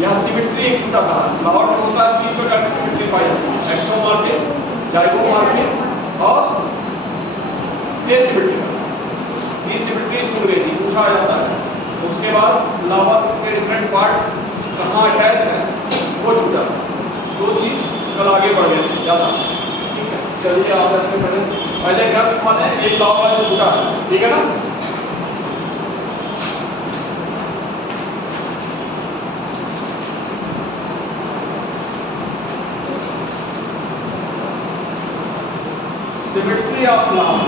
यहाँ सिमेट्री एक छूटा था। फ्लावर में होता है 3 प्रकार की सिमेट्री पाई जाती है, एक्टोमॉर्फिक, जाइगोमॉर्फिक और एसिमेट्रिकल। 3 सिमेट्री छूट गई थी, पूछा जाता है। तो उसके बाद फ्लावर के डिफरेंट पार्ट कहाँ अटैच है वो छूटा। 2 चीज कल आगे बढ़ गए ज़्यादा। ठीक है, चलिए आप पहले क्या लिखवाते हैं, एक फ्लावर जो छूटा है, ठीक है ना। Symmetry of flower,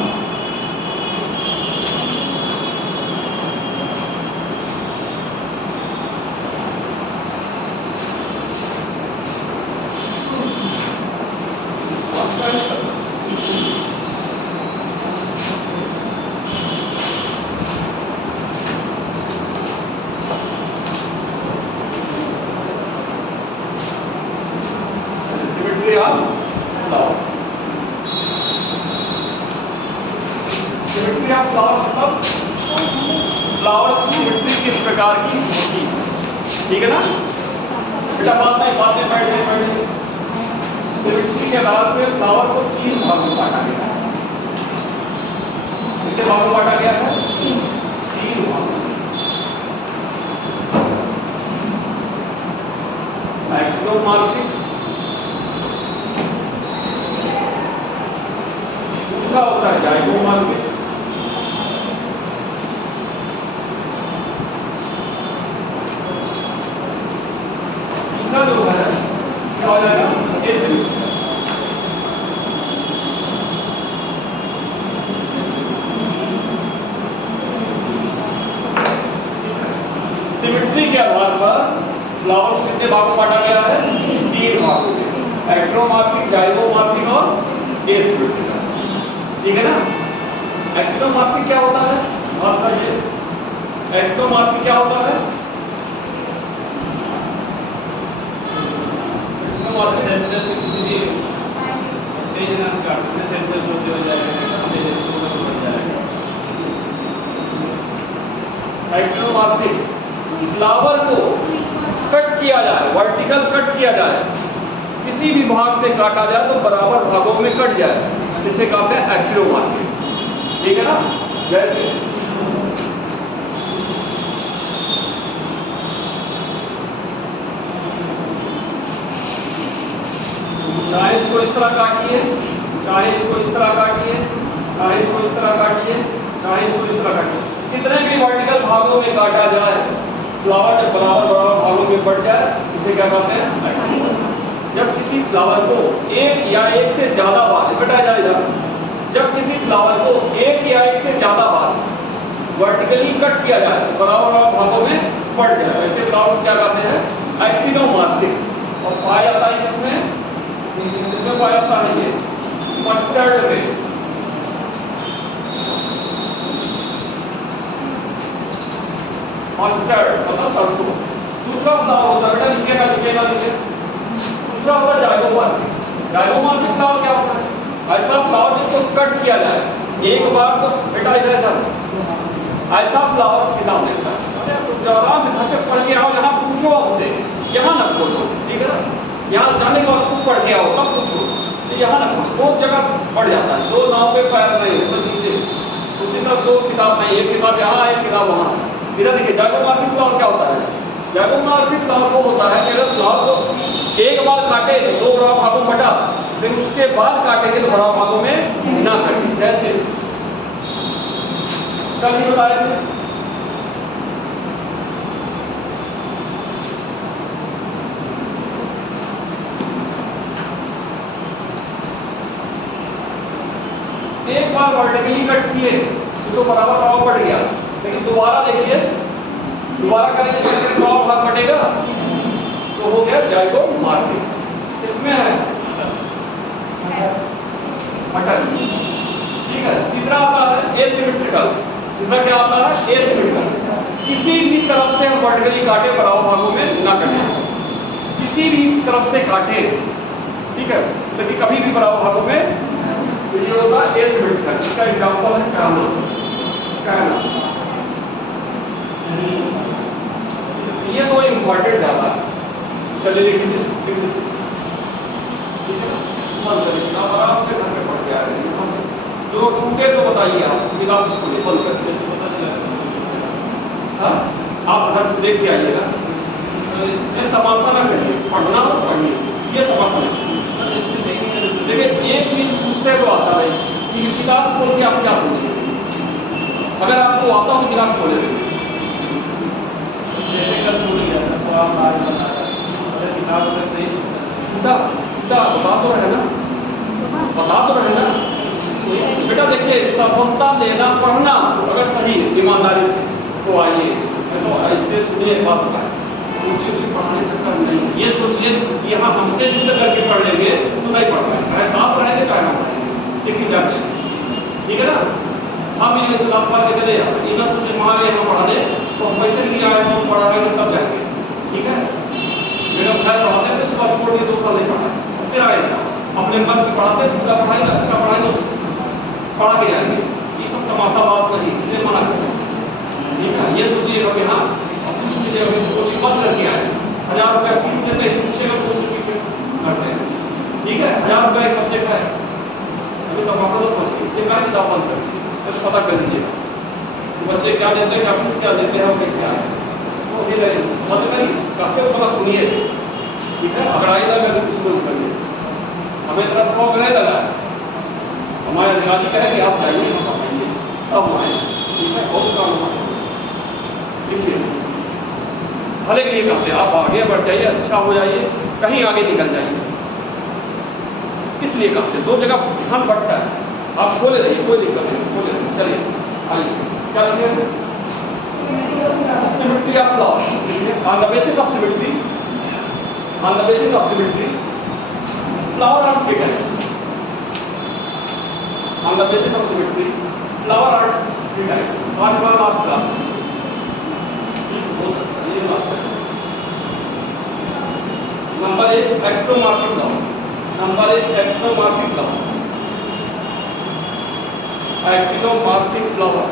symmetry of flower. Symmetry of flower मतलब फ्लावर की सिमेट्री किस प्रकार की होती है, ठीक है ना। बेटा बातें बैठ गई। सिमेट्री के आधार पे फ्लावर को 3 भागों में बांटा गया है। कितने भागों में बांटा गया है? 3 भागों। एक्टोमॉर्फिक, दूसरा होता है जाइगोमॉर्फिक, तीसरा जो है क्या हो जाएगा? एसिमेट्रिकल। सिमेट्री के आधार पर फ्लावर को कितने भागों में बांटा गया है? 3 भागों में, एक्टोमॉर्फिक, जाइगोमॉर्फिक और एसिमेट्रिकल, ठीक है ना। एक्टोमॉर्फिक क्या होता है? मतलब ये एक्टोमॉर्फिक क्या होता है? एक्टोमॉर्फिक सेंटर से किसी भी पेज से काट सकते हैं, सेंटर से होते हो जाएगा, एक्टोमॉर्फिक फ्लावर को कट किया जाए, वर्टिकल कट किया जाए, किसी भी भाग से काटा जाए तो बराबर भागों में कट जाए, जिसे कहते हैं एक्टोमॉर्फिक, ठीक है ना। जैसे चाहे इसको इस तरह काटिए, चाहे इसको इस तरह काटिए, चाहे इसको इस तरह काटिए, चाहे इसको इस तरह काटिए, कितने भी वर्टिकल भागों में काटा जाए फ्लावर जब बराबर भागों में बढ़ जाए, इसे क्या कहते हैं? जब किसी फ्लावर को एक या एक से ज्यादा बार, बेटा जाएगा, जब किसी फ्लावर को एक या एक से ज्यादा बार वर्टिकली कट किया जाए, बराबर भागों में बढ़ जाए, ऐसे फ्लावर क्या कहते हैं? एक्टिनोमॉर्फिक। और पाया जाता है किसमें? इसमें पाया जाता है ये मस्टर्ड में। मस्टर्ड मतलब सरसों। दूसरा फ्लावर होता है, बेटा लिखेगा। दूसरा होता है जाइगोमॉर्फिक। जाइगोमॉर्फिक फ्लावर क्या होता है? ऐसा फ्लावर जिसको कट किया जाए एक बार तो, बेटा इधर ऐसा फ्लावर किताब लिखता है, आराम से घर पे पढ़ के आओ, यहाँ पूछो हमसे, यहाँ न खोलो, ठीक है ना। यहाँ जाने के बाद खूब पढ़ के आओ तब पूछो, तो यहाँ न खोलो, 2 जगह पढ़ जाता है, 2 नाव पे पैर नहीं हो तो नीचे, उसी तरह 2 किताब नहीं, एक किताब यहाँ, एक किताब वहाँ। इधर देखिए जाइगोमॉर्फिक फ्लावर क्या होता है? जाइगोमॉर्फिक फ्लावर वो होता है कि अगर फ्लावर को एक बार काटे तो 2 बराबर भागों में बटा, फिर उसके बाद काटेंगे तो बराबर भागों में ना कटे। जैसे कल ही बताए थे, एक बार वर्टिकली कट किए तो बराबर भाग बढ़ गया, लेकिन दोबारा देखिए, दोबारा करेंगे तो और भाग बढ़ेगा, तो हो गया जाइगोमॉर्फिक। इसमें है मटन, ठीक है। तीसरा आता है एसिमेट्रिकल। तीसरा क्या आता है? एसिमेट्रिकल। किसी भी तरफ से हम वर्टिकली काटे बराबर भागों में ना कटें, किसी भी तरफ से काटे, ठीक है, लेकिन कभी भी बराबर भागों में, तो ये होगा एसिमेट्रिकल। इसका एग्जांपल है कहना। ये तो इम्पोर्टेंट ज्यादा है। चलिए लिख दीजिए, ठीक है ना। बंद करिए, आप आराम से घर में पढ़ के आ रहे हैं। जो छूटे तो बताइए, आप किताब खोलिए, बंद कर दीजिए, पता नहीं लगता। हाँ, आप घर देख के आइएगा, ये तमाशा ना करिए, पढ़ना तो पढ़िए, ये तमाशा नहीं। लेकिन एक चीज पूछते तो आता नहीं कि किताब खोल के आप क्या समझेंगे। अगर आपको आता हो किताब खोले, जैसे कल छूट गया था तो आप आज बता रहे हैं, अगर किताब अगर नहीं छूटा छूटा बता तो रहे ना, बता तो रहे ना। बेटा देखिए, सफलता लेना पढ़ना अगर सही है ईमानदारी से तो आइए, तो ऐसे सुनिए बात बताए, ऊंची ऊंची पढ़ाने चक्कर नहीं। ये सोचिए कि यहाँ हमसे जिद करके पढ़ लेंगे तो नहीं पढ़ पाए, चाहे आप रहेंगे चाहे हम रहेंगे, एक ही जाके, ठीक है ना। हम ये सलाह पा के चले जाए, ये ना सोचे वहाँ गए यहाँ पढ़ाने तो हम पैसे लिए आए हम पढ़ाएंगे तब जाएंगे, ठीक है। मेरा भाई पढ़ाते थे, सुबह छोड़ के 2 साल नहीं पढ़ा, फिर आएगा अपने मन की पढ़ाते, पूरा पढ़ाएंगे, अच्छा पढ़ाएंगे, पढ़ा के जाएंगे। ये सब तमाशा बात नहीं, इसलिए मना करें, ठीक है। ये सोचिए हम यहाँ कुछ भी कोचिंग बंद करके आए, 1000 रुपया फीस देते हैं, पूछेगा कोचिंग पीछे करते हैं, ठीक है। 1000 रुपया एक बच्चे का है, अभी तमाशा तो समझिए, इसलिए मैं किताब बंद कर दीजिए, तो पता कर लीजिएगा बच्चे क्या देते हैं, क्या फीस क्या देते हैं और कैसे आए, तो ये बंद करिए, काफी थोड़ा सुनिए, ठीक है। अगर आई लगा तो उसको करिए, हमें इतना शौक नहीं लगा है, हमारे अधिकारी कहे कि आप जाइए हम पढ़ाइए तब आए, ठीक है। बहुत काम हमारे, देखिए भले के लिए कहते हैं, आप आगे बढ़ जाइए, अच्छा हो जाइए, कहीं आगे निकल जाइए, इसलिए कहते हैं। 2 जगह ध्यान बढ़ता है, आप खोले रहिए, कोई दिक्कत नहीं, खोले रहिए, चलिए आइए। क्या लिखे हैं? Symmetry of flower, on the basis of symmetry, on the basis of symmetry flower are 3 types, on the basis of symmetry flower are 3 types. What was last class? ये last है। Number 1 ectomorphic flower, number 1 ectomorphic flower, ectomorphic flower,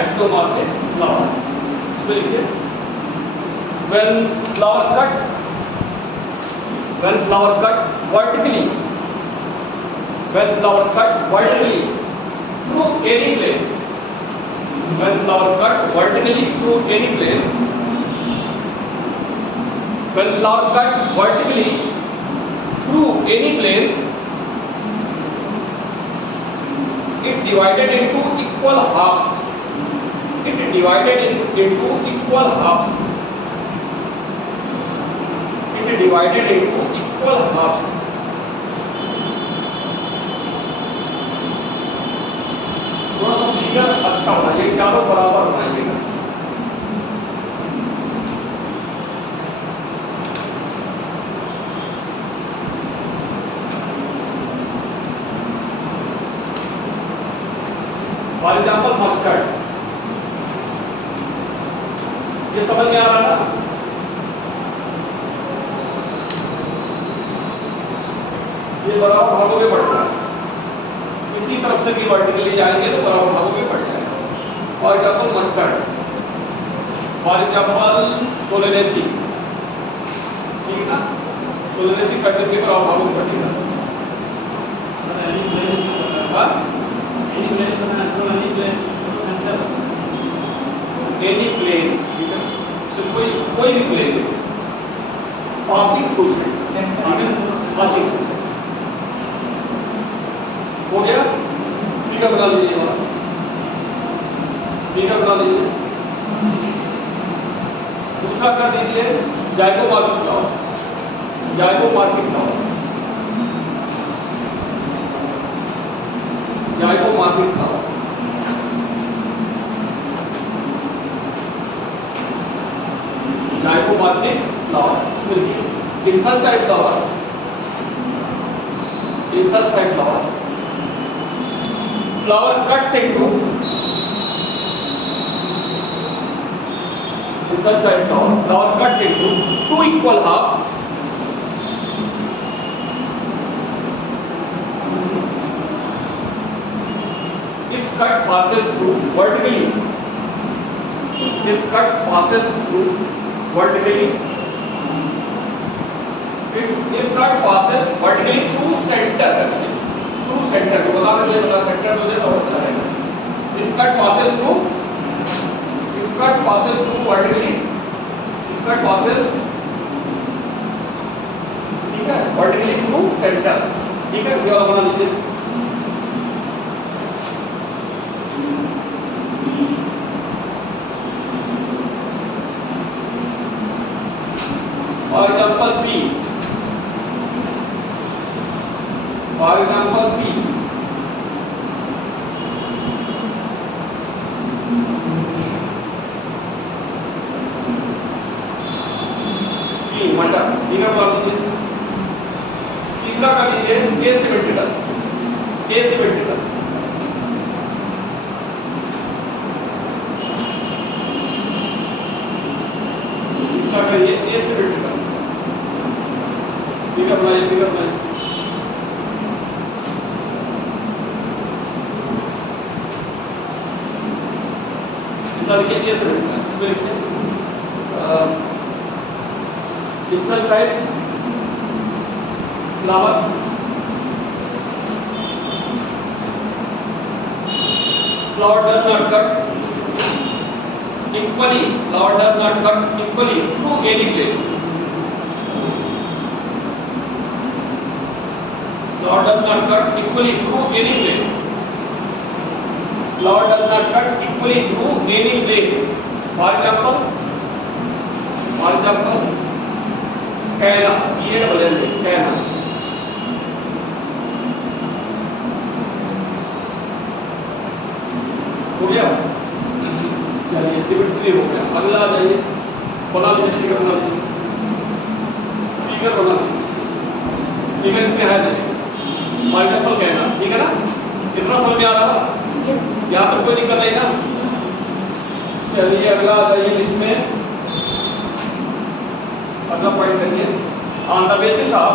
ectomorphic flower, इसमें लिखिए when flower cut vertically, when flower cut vertically through any plane, when flower cut vertically through any plane, when flower cut vertically through any plane, it divided into equal halves, it divided into equal halves, it divided into equal halves. थोड़ा सा figure अच्छा बनाइए, चारों बराबर बनाइएगा। For example mustard, ये समझ में आ रहा ना? ये बराबर भागों में बढ़ता है, किसी तरफ से भी वर्टिकली जाएंगे तो बराबर भागों में बढ़ जाएगा। For example mustard, for example Solanaceae, ठीक है ना, सोलेनेसी पैटर्न के बराबर भागों में बढ़ेगा। एनी प्लेन, ठीक है, कोई भी प्लेन पासिंग थ्रू से, पासिंग थ्रू से हो गया। फिगर बना लीजिए, फिगर बना लीजिए। दूसरा कर दीजिए zygomorphic flower, zygomorphic flower, zygomorphic flower, zygomorphic flower, इसमें लिखिए in such type flower, in such type flower, flower cuts into such type flower cuts into 2 equal half, if cut passes through vertically, if cut passes through vertically, if cut passes vertically through center, through center को बता कैसे बता centre हो जाए तो अच्छा रहेगा. if cut passes through vertically, if cut passes, ठीक है, vertically through center, ठीक है, ये वाला बना लीजिए. For example P, for example P, मटर, ठीक है, बता दीजिए. तीसरा कर लीजिए एसिमेट्रिकल, एसिमेट्रिकल. तीसरा करिए एसिमेट्रिकल. फिगर बनाइए, फिगर बनाइए. तीसरा लिखिए एसिमेट्रिकल. इसमें लिखिए insert type flower, flower does not cut equally, flower does not cut equally through any plane, flower does not cut equally through any plane, flower does not cut equally through any plane. For example कैना, कैना. हो गया, चलिए symmetry हो गया. अगला आ जाइए, बना लीजिए फिगर, बना लीजिए फिगर, बना लीजिए फिगर. इसमें है देखिए फॉर एग्जाम्पल कैना, ठीक है ना. कितना समझ में आ रहा, यहाँ तक कोई दिक्कत नहीं ना. चलिए अगला आ जाइए. इसमें अगला पॉइंट करिए ऑन द बेसिस ऑफ,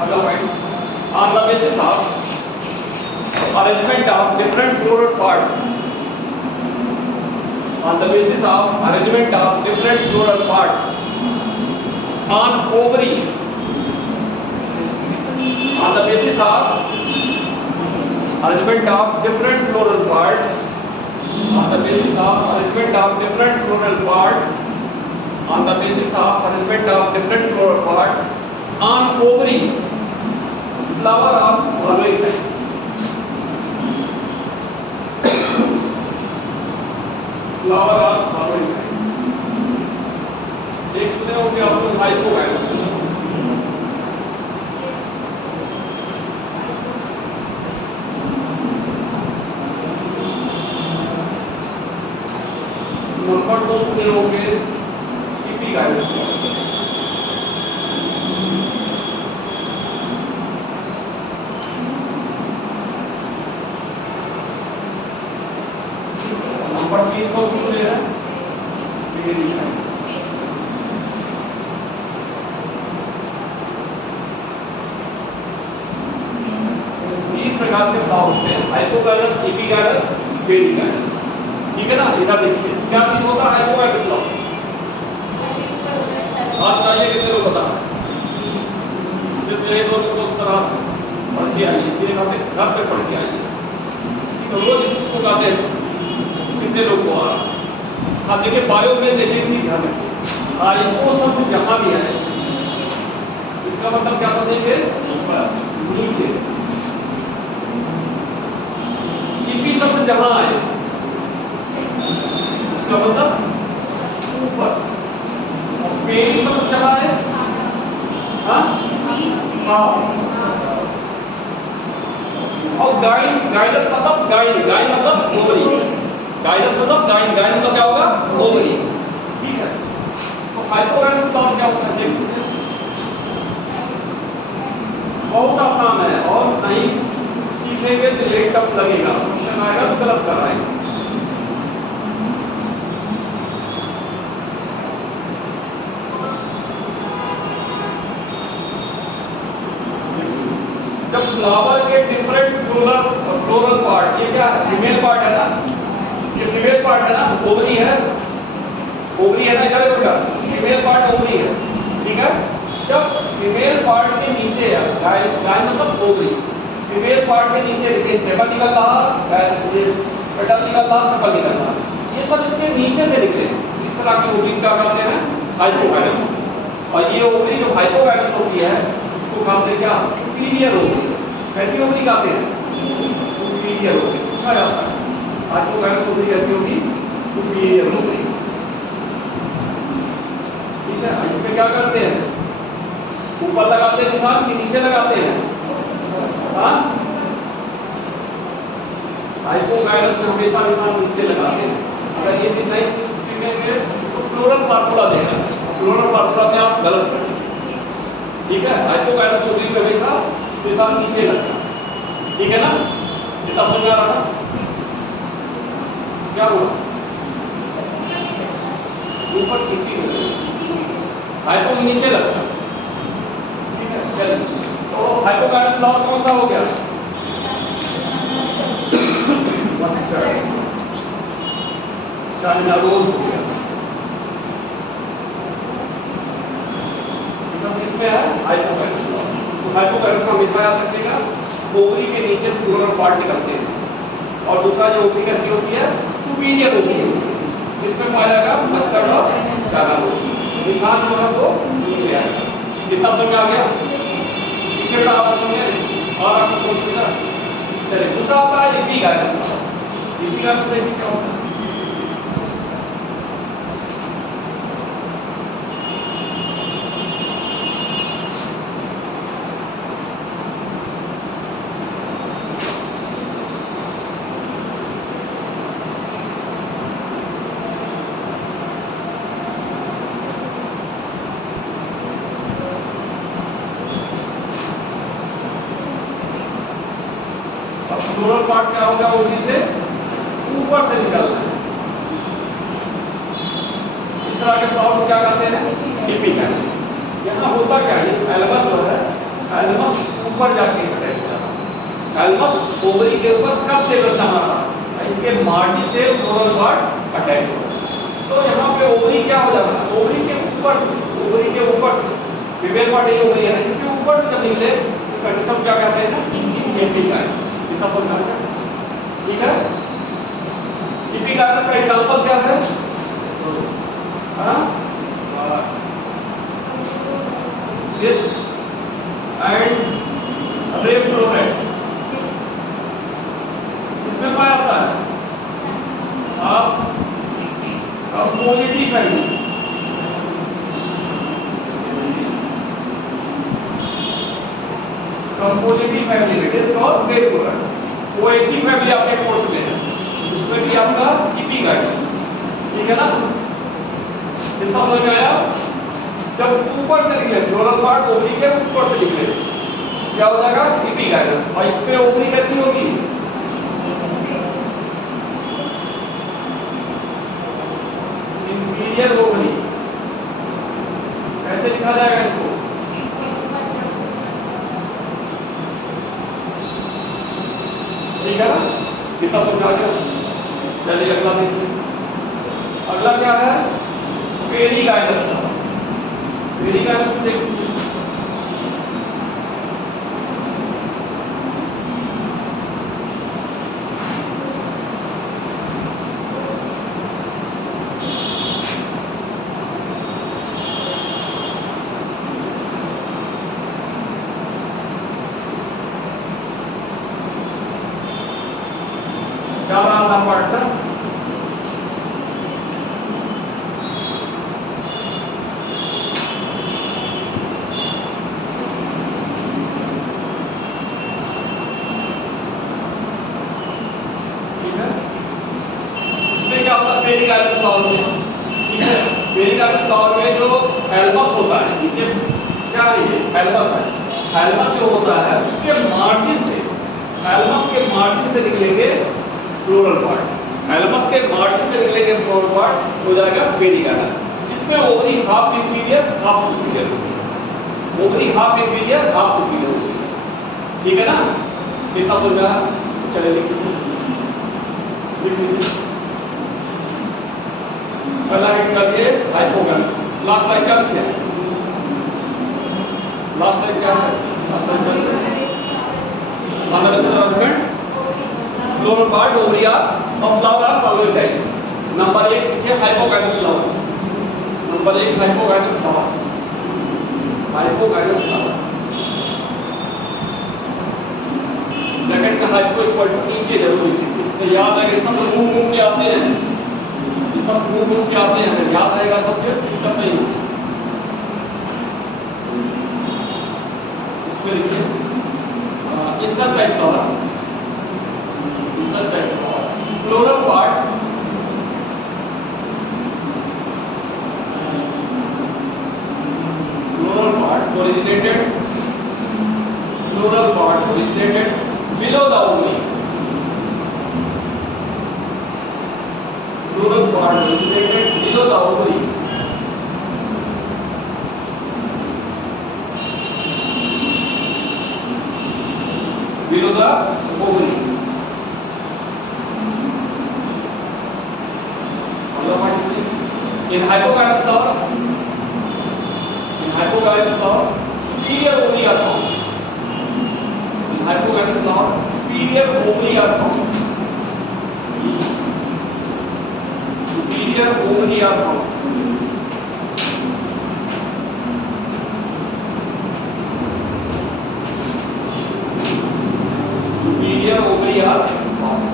अगला point on the basis of arrangement of different floral parts, on the basis of arrangement of different floral parts on ovary, on the basis of arrangement of different floral part, on the basis of arrangement of different floral part, on the basis of arrangement of different floral parts on ovary, flower of following type. Flower of following type. एक सुने होंगे आप लोग hypogynous, number 2 सुने होंगे epigynous. Number 3 कौन सा सुने हैं, तीन प्रकार के फ्लावर होते हैं, हाइपोगाइनस, एपिगाइनस, पेरिगाइनस. ठीक है ना. इधर देखिए क्या चीज होता है हाइपोगाइनस फ्लावर. हाथ चाहिए कितने लोग बता, सिर्फ ये दो तरह पढ़ के आइए, इसलिए कहते हैं घर पे पढ़ के आइए. तो रोज इसको कहते हैं कितने लोग को आ रहा. हाँ देखिए बायो में देखिए चीज ध्यान रखिए, हाइपो शब्द जहां भी है इसका मतलब क्या समझेंगे, नीचे. ईपी शब्द जहां आए उसका मतलब ऊपर. पेरी मतलब जगह है, हाँ और गाइन, गाइनस मतलब गाइन, गाइन मतलब ओवरी, गाइनस मतलब गाइन, गाइन मतलब क्या होगा, ओवरी. ठीक है. तो हाइपोगाइनस फ्लावर क्या होता है देखिए, बहुत आसान है और नहीं सीखेंगे तो ये टफ लगेगा. क्वेश्चन आएगा तो गलत कर आएंगे. जब फ्लावर के डिफरेंट फ्लोरल पार्ट, ये क्या फीमेल पार्ट है ना, ये फीमेल पार्ट है ना, ओवरी है, ओवरी है ना, इधर है बेटा, फीमेल पार्ट ओवरी है, ठीक है। जब फीमेल पार्ट के नीचे है, गाय मतलब ओवरी, फीमेल पार्ट के नीचे देखिए स्टेपल निकल रहा, पेटल निकल रहा, सेपल निकल रहा, ये सब इसके नीचे से निकले। इस तरह की ओवरी क्या कहते हैं, हाइपोगाइनस। और ये ओवरी जो हाइपोगाइनस होती है उसको कहते हैं क्या, सुपीरियर ओवरी। कैसी ओवरी कहते हैं, सुपीरियर ओवरी। पूछा जाता है हाइपोगाइनस ओवरी कैसी होगी, सुपीरियर ओवरी, ठीक है। इसमें क्या करते हैं, ऊपर लगाते हैं निशान कि नीचे लगाते हैं, हाँ, हाइपोगाइनस में हमेशा निशान नीचे लगाते हैं। अगर ये चीज नहीं सीखेंगे तो फ्लोरल फार्मूला देगा, फ्लोरल फार्मूला में आप गलत करेंगे, ठीक है। हाइपोगाइनस ओवरी में हमेशा निशान नीचे लगता है, ठीक है ना। इतना समझ आ रहा ना, क्या हुआ, ऊपर टिप्पी हाइपो में नीचे लगता है, ठीक है। चलिए, तो हाइपोगाइनस फ्लावर कौन सा हो गया, चाइना रोज हो गया, ये सब इसमें है हाइपोगाइनस फ्लावर। तो हाइपोगाइनस का हमेशा याद रखिएगा, ओवरी के नीचे से फ्लोरल पार्ट निकलते हैं। और दूसरा जो ओवरी कैसी होती है, सुपीरियर ओवरी होती है। इसमें पाया जाएगा मस्टर्ड और चाइना रोज, निशान जो है वो नीचे आएगा। कितना समझ में आ गया, पीछे का आवाज समझ में और आपको समझ में आ। चलिए, दूसरा आता है एपिगाइनस। एपिगाइनस देखिए क्या होता है, फ्लोरल पार्ट क्या होगा, ओवरी से ऊपर से निकलना है। इस तरह के फ्लावर क्या कहते हैं, एपिगाइनस। यहाँ होता क्या है, एल्बस जो है, एल्बस ऊपर जाके अटैच हो जाता है। एल्बस ओवरी के ऊपर कब से बचना रहा, इसके मार्जिन से फ्लोरल पार्ट अटैच हो जाता है। तो यहाँ पे ओवरी क्या हो जाता है, ओवरी के ऊपर से, ओवरी के ऊपर से, फीमेल पार्ट ये ओवरी है, इसके ऊपर से जब निकले इस कंडीशन क्या कहते हैं, एपिगाइनस। इतना समझ में, ठीक है। एपिगाइनस का एग्जांपल क्या है, दिस एंड रेफ्लोरेट, इसमें पाया जाता है आप कंपोजिटिव फैमिली, कंपोजिटिव फैमिली में डिस्क और रेफ्लोरेट, वो ऐसी फैमिली आपके कोर्स में है, उसमें भी आपका एपिगाइनस, ठीक है ना। कितना समझ में आया, जब ऊपर से निकले फ्लोरल पार्ट ओवरी के ऊपर से निकले क्या हो जाएगा, एपिगाइनस। और इसमें ओवरी कैसी होगी, इंफीरियर ओवरी। कैसे लिखा जाएगा इसको, ठीक है ना। कितना समझा गया। चलिए अगला देखिए, अगला क्या है, पेरिगाइनस। पेरिगाइनस देखिए, क्या रहा था पार्टनर, ठीक है। इसमें क्या होता है, पेरिगाइनस फ्लावर में, ठीक है। पेरिगाइनस फ्लावर में जो एल्बस होता है, नीचे क्या है, ये एल्बस है। एल्बस जो होता है उसके मार्जिन से, एल्बस के मार्जिन से निकलेंगे फ्लोरल पार्ट, एल्बस के मार्जिन से निकलेंगे फ्लोरल पार्ट, हो जाएगा पेरिगाइनस, जिसमें ovary half inferior half superior होगी, ovary half inferior half superior होगी, ठीक है ना। कितना समझा, चलिए लिख लीजिए। पहला हिट कर दिए हाइपोगैलस। लास्ट लाइन क्या लिखे? लास्ट लाइन क्या है? लास्ट लाइन क्या है? अंडर डेवलपमेंट फ्लोरल पार्ट ओवरिया और flower are following types. Number 1 लिखिए hypogynous flower. Number 1 hypogynous flower. Hypogynous flower. Bracket का हाइपो इक्वल टू नीचे जरूर लिखिए। इससे याद है कि सब घूम घूम के आते हैं, ये सब घूम घूम के आते हैं, अगर याद रहेगा तो फिर दिक्कत नहीं होगी। इसमें लिखिए insert type flower. Insert type flower floral part originated below the ovary. Floral part originated below the ovary. Below the ovary. In hypogynous flower, superior ovary are found. In hypogynous flower, superior ovary are found. Superior ovary are found. Superior ovary are found.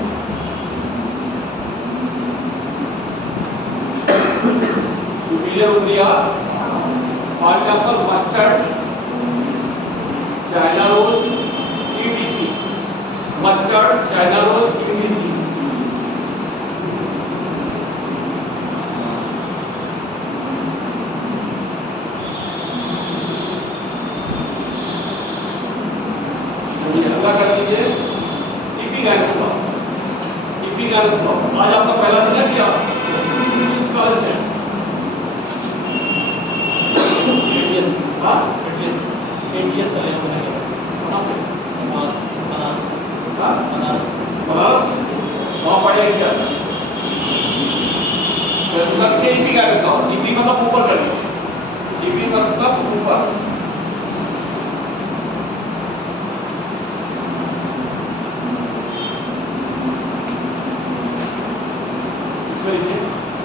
Superior ovary are, for example, mustard, China rose, etc. Mustard, China rose, etc. अगला कर लीजिए इपिगैनस flower. इपिगैनस flower आज आपका पहला दिन है क्या? किस कॉलेज से? हाँ इंडियन तले बनाए कहाँ पे? बनारस बनारस वहाँ पढ़े क्या? जैसे करके इपिगैनस फ्लावर। इपी मतलब ऊपर कर दीजिए। इपी मतलब ऊपर।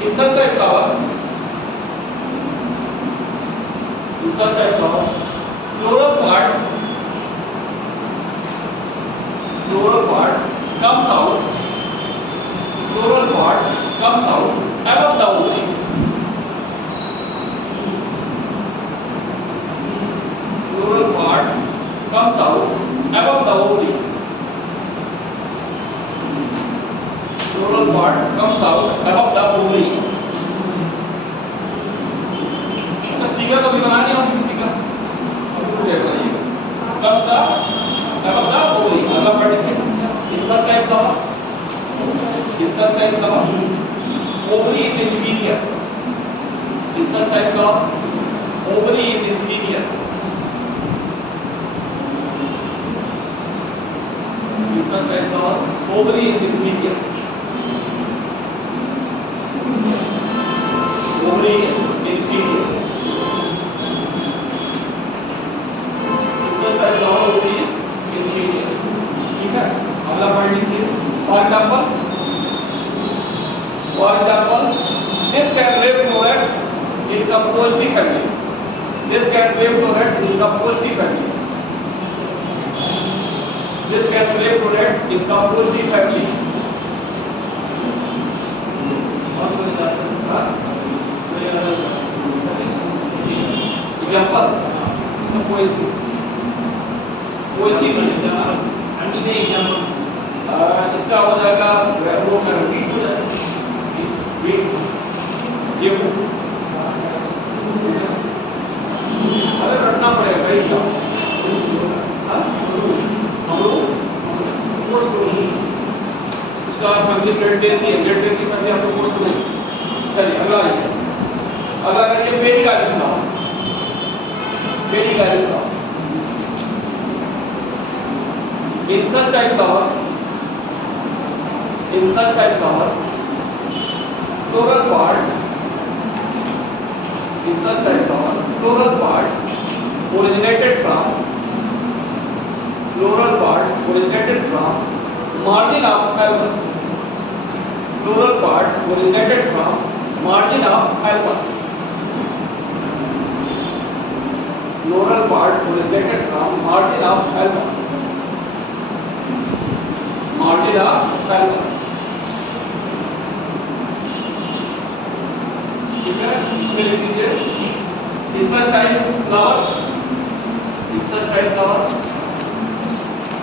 Insert type flower. Insert type flower. Floral parts comes out. Floral parts comes out above the ovary. Floral parts comes out above the ovary. Floral part comes out above the ovary. अच्छा figure तो भी बनाना नहीं होगा किसी का, अब तो क्या करिए? comes the above the ovary. अगला पढ़ लीजिए insert type flower. Insert type flower. Ovary is inferior. Insert type flower. Ovary is inferior. Insert type flower. Ovary is inferior. Ovary is inferior. Insert type flower ovary is inferior. ठीक है, अगला पढ़ लीजिए. For example, this can bear floret in Compositae family. This can bear floret in Compositae family. This can bear floret in Compositae family. Example, इसका poesy नहीं इसका हो जाएगा वो कर बीट हो जाएगा बीट गेहूं अरे रटना पड़ेगा कई शब्द हम लोग उसका फैमिली ब्लड टेसी पर भी आपको कोर्स नहीं. चलिए अगला आइए, अगला करिए perigynous flower. Perigynous flower in such type flower floral part in such type flower, floral part originated from margin of thalamus. Floral part originated from margin of thalamus. Floral part originated from margin of thalamus. Margin of thalamus. ठीक है, इसमें लिख दीजिए in such type flower,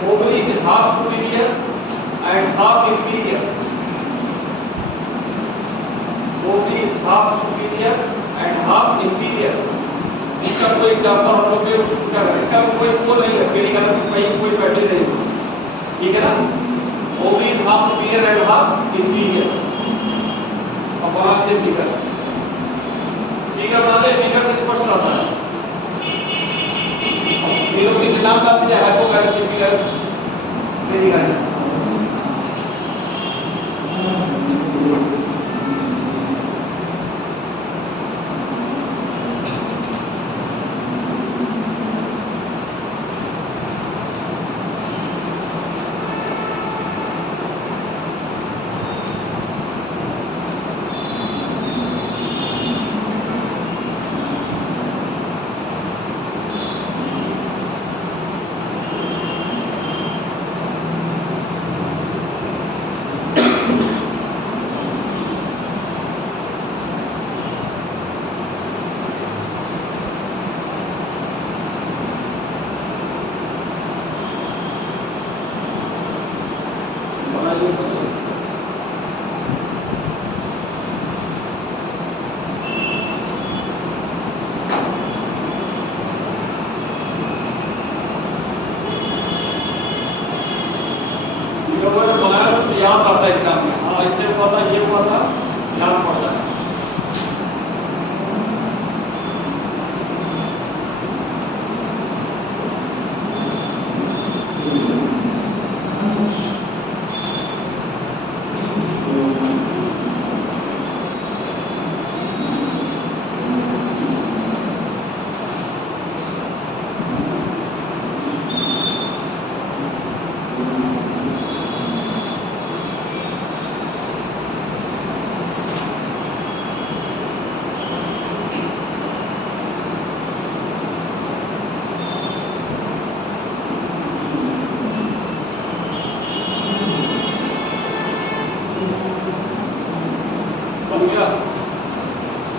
ovary is half superior and half inferior. Ovary is half superior and half inferior. इसका कोई example हम लोग पे उसको क्या करें, इसका कोई वो नहीं है, मेरी गलत से कहीं कोई फैमिली नहीं है, ठीक है ना। Ovary is half superior and half inferior. अब बना के फिगर, फिगर बनाते फिगर से स्पष्ट रहता है। ये लोग नीचे नाम डाल दीजिए, हाइपोकाइनस फिगर पेरिकाइनस। याद आता है एग्जाम में, हाँ ऐसे हुआ था, ये हुआ था, याद पड़ता है।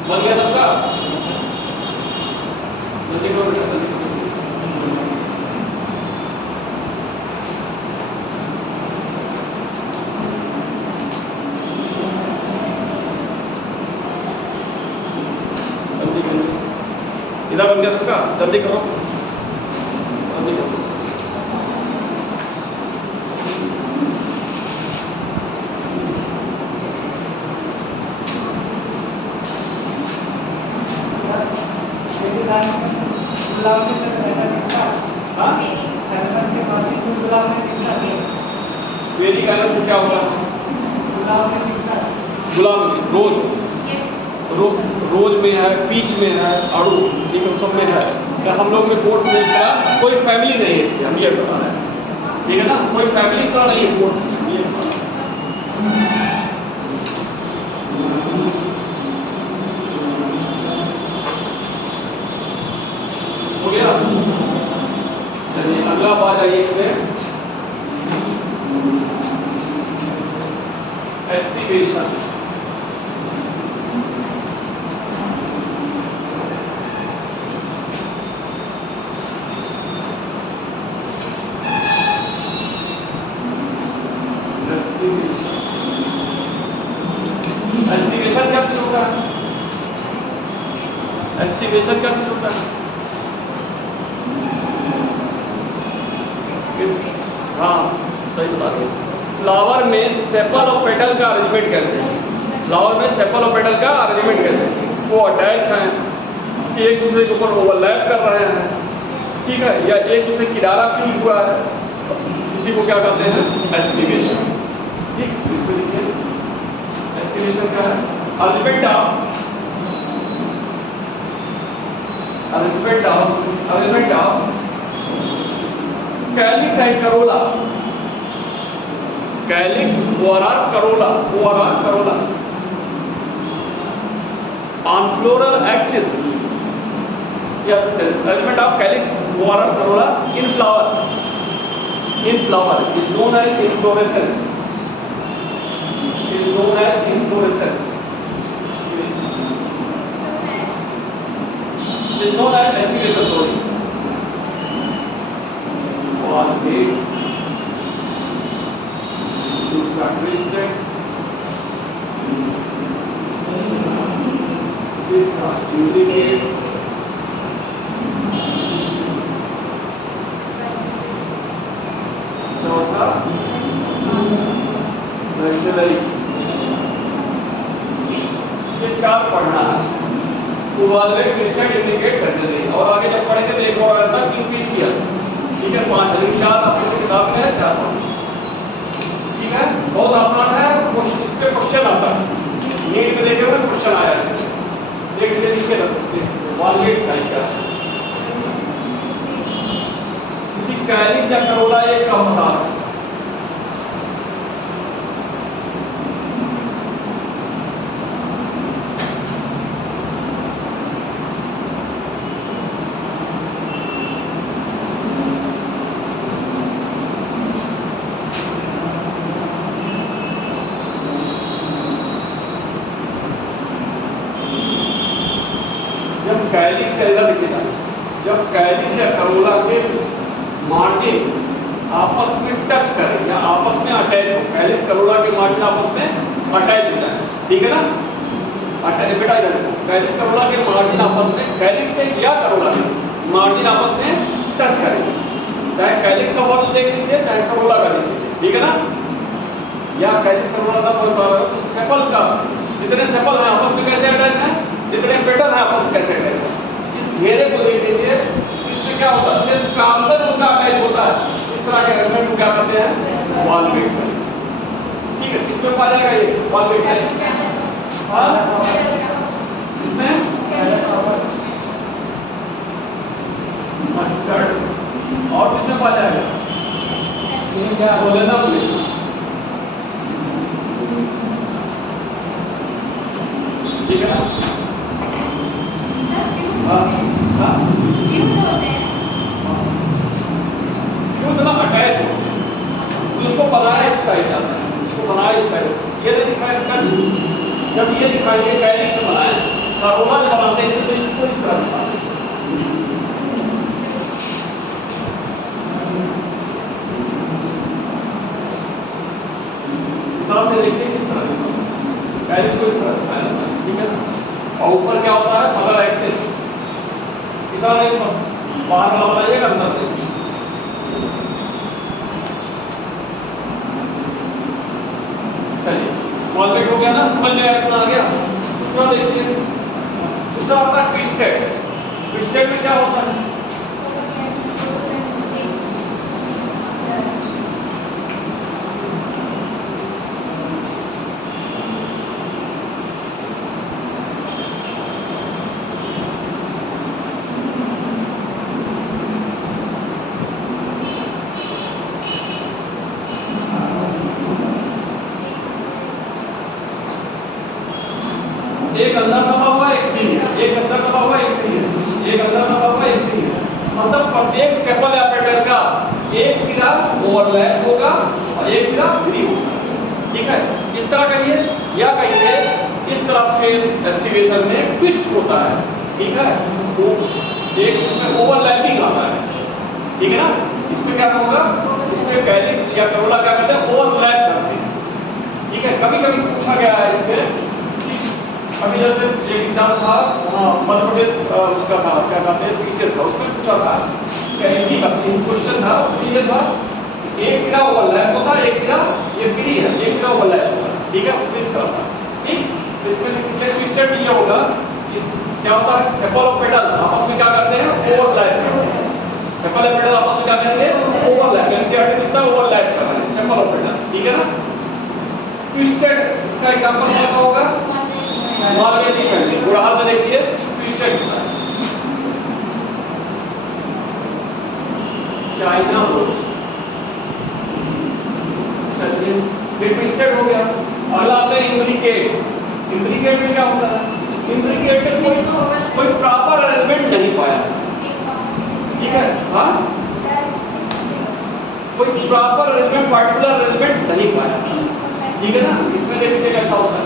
बन गया सबका, जल्दी करो बेटा, जल्दी करो। इधर बन गया सबका, जल्दी करो, जल्दी करो। पेरिकाइनस में क्या होता है? गुलाब में, रोज में है, पीच में है, आड़ू, ठीक है, सब में है। या हम लोग में कोर्स में इसका कोई फैमिली नहीं है, इसमें हम ये बता रहे हैं, ठीक है ना, कोई फैमिली इसका नहीं है कोर्स में, ये हो गया। चलिए अगला बात आई इसमें एस्टिवेशन। एस्टिवेशन क्या चीज होता है? एस्टिवेशन क्या चीज होता है? हाँ सही बता रहे। फ्लावर में सेपल और पेटल का अरेंजमेंट कैसे है? फ्लावर में सेपल और पेटल का अरेंजमेंट कैसे है? वो अटैच हैं, एक दूसरे के ऊपर ओवरलैप कर रहे हैं, ठीक है, या एक दूसरे किनारा फ्यूज हुआ है, इसी को क्या कहते हैं? एस्टिवेशन। ठीक, इसमें लिखिए एस्टिवेशन क्या है? Arrangement of arrangement of calyx and corolla. Calyx or corolla on floral axis. Yeah, arrangement of calyx or corolla in flower is known as inflorescence. Is known as estivation, sorry. One eight. दूसरा twisted. तीसरा duplicate. चौथा maxillary. ये चार पढ़ना है. Overlap, twisted, duplicate, maxillary. और आगे जब पढ़ेंगे तो एक और आता है क्यूपीसीएल. ठीक है, 5 है, लेकिन 4 आपकी किताब में है, 4 पढ़ना. ठीक है, बहुत आसान है. इस पे क्वेश्चन आता है. नीट में देखे हुए क्वेश्चन आया है इससे. देख लीजिए, लिख के रखते हैं. वालगेट टाइप का किसी कैलिक्स या करोला एक का बता है. कैलिक्स का इधर लिखिएगा. जब कैलिक्स या करोला के मार्जिन आपस में टच करें या आपस में अटैच हो. कैलिक्स करोला के मार्जिन आपस में अटैच हो जाए. ठीक है ना, अटैच. बेटा इधर कैलिक्स करोला के मार्जिन आपस में, कैलिक्स के या करोला के मार्जिन आपस में टच करें. चाहे कैलिक्स का वर्ड देख लीजिए, चाहे करोला का देख लीजिए. ठीक है ना, या कैलिक्स करोला का समझ पा रहे हो तो सेपल का जितने सेपल हैं आपस में कैसे अटैच हैं, जितने पेटल है आपस में कैसे अटैच है. इस घेरे को देख लीजिए. इसमें क्या होता है, सिर्फ कार्बन उनका अटैच होता है. इस तरह के एलिमेंट को क्या कहते हैं, वॉलवेट. ठीक है, इसमें पा जाएगा ये वॉलवेट है. हाँ, इसमें मस्टर्ड और किसमें पा जाएगा, सोलेना प्लेट. ठीक है ना. क्यों मतलब अटैच हो तो उसको बनाया इस टाइप जाता है. उसको बनाया इस टाइप. ये नहीं दिखाया टच. जब ये दिखाएंगे कैलिक्स से बनाया, करोला जब बनाते हैं तो इसको इस तरह दिखाते हैं. किताब में देखिए किस तरह कैलिक्स को इस तरह दिखाया जाता है. ठीक है ना. और ऊपर क्या होता है, मदर एक्सिस. इधर एक बस बाहर वाला बनाइएगा, अंदर देखिए. चलिए, वॉलवेट हो गया ना, समझ में आया, इतना आ गया. दूसरा देखिए, दूसरा आता है ट्विस्टेड. ट्विस्टेड में क्या होता है, एक अंदर दबा हुआ एक फ्री है, एक अंदर दबा हुआ एक फ्री है, एक अंदर दबा हुआ एक फ्री है. मतलब प्रत्येक सेपल या पेटल का एक सिरा ओवरलैप होगा और एक सिरा फ्री होगा. ठीक है, इस तरह कहिए. या कहिए इस तरफ फिर एस्टिवेशन में ट्विस्ट होता है. ठीक है, तो एक इसमें ओवरलैपिंग आता है. ठीक है ना. इसमें क्या होगा, इसमें कैलिक्स या करोला क्या करते हैं, ओवरलैप करते हैं. ठीक है, कभी कभी पूछा गया है इसमें. अभी जैसे एक एग्जाम था मध्य प्रदेश उसका था, क्या कहते हैं, पीसीएस का. उसमें पूछा था क्या, इसी का क्वेश्चन था. उसमें ये था एक सिरा ओवरलैप होता है, एक सिरा ये फ्री है, एक सिरा ओवरलैप होता है. ठीक है, उसमें इस तरह था. ठीक, तो इसमें ट्विस्टेड ये होगा. क्या होता है, सेपल और पेटल आपस में क्या करते हैं, ओवरलैप करते हैं. सेपल और पेटल आपस में क्या करेंगे, ओवरलैप. एनसीईआरटी कितना ओवरलैप कर रहा है, सेपल और पेटल. ठीक है ना. ट्विस्टेड इसका एग्जांपल क्या होगा, बुढ़ाल में देखिए ट्विस्टेड होता है. China rose. चलिए ये ट्विस्टेड हो गया। अगला आता है इम्ब्रिकेट। इम्ब्रिकेट में क्या होता है? इम्ब्रिकेट में कोई प्रॉपर अरेंजमेंट नहीं पाया, ठीक है। हाँ, कोई प्रॉपर अरेंजमेंट, पार्टिकुलर अरेंजमेंट नहीं पाया, ठीक है ना। इसमें देखिए कैसा होता है।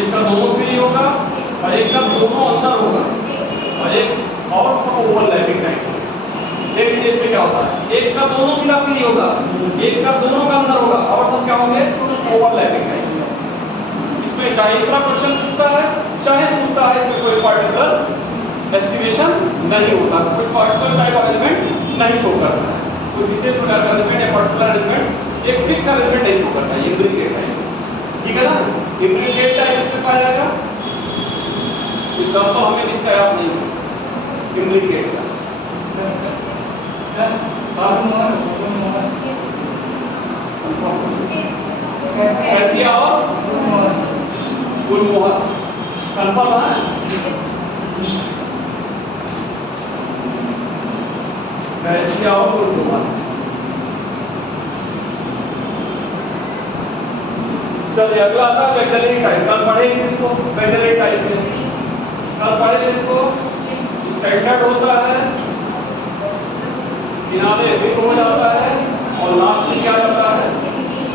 एक का दोनों फ्री होगा और एक का दोनों अंदर होगा और एक और सब ओवरलैपिंग टाइप। देख लीजिए इसमें क्या होता है। एक का दोनों सिरा फ्री होगा, एक का दोनों का अंदर होगा और सब क्या होंगे? Overlapping type. इसमें चाहे इस तरह क्वेश्चन पूछता है चाहे पूछता है, इसमें कोई पर्टिकुलर एस्टिमेशन नहीं होता, कोई पर्टिकुलर टाइप अरेंजमेंट नहीं शो करता है, कोई विशेष प्रकार का अरेंजमेंट या पर्टिकुलर अरेंजमेंट, एक फिक्स अरेंजमेंट नहीं शो करता है। ये इम्ब्रिकेट टाइप, ठीक है ना। इम्ब्रिकेट टाइप इसमें पाया जाएगा। एग्जाम्पल हमें इसका याद नहीं है इम्ब्रिकेट का। कैसी और गुलमोहर कंफर्म है। कैसिया और गुलमोहर। चलिए अगला आता है वेक्टरली टाइप। कल पढ़ेंगे इसको वेक्टरली टाइप में, कल पढ़ेंगे इसको। स्टैंडर्ड होता है, किनारे विक हो जाता है और लास्ट में क्या जाता है?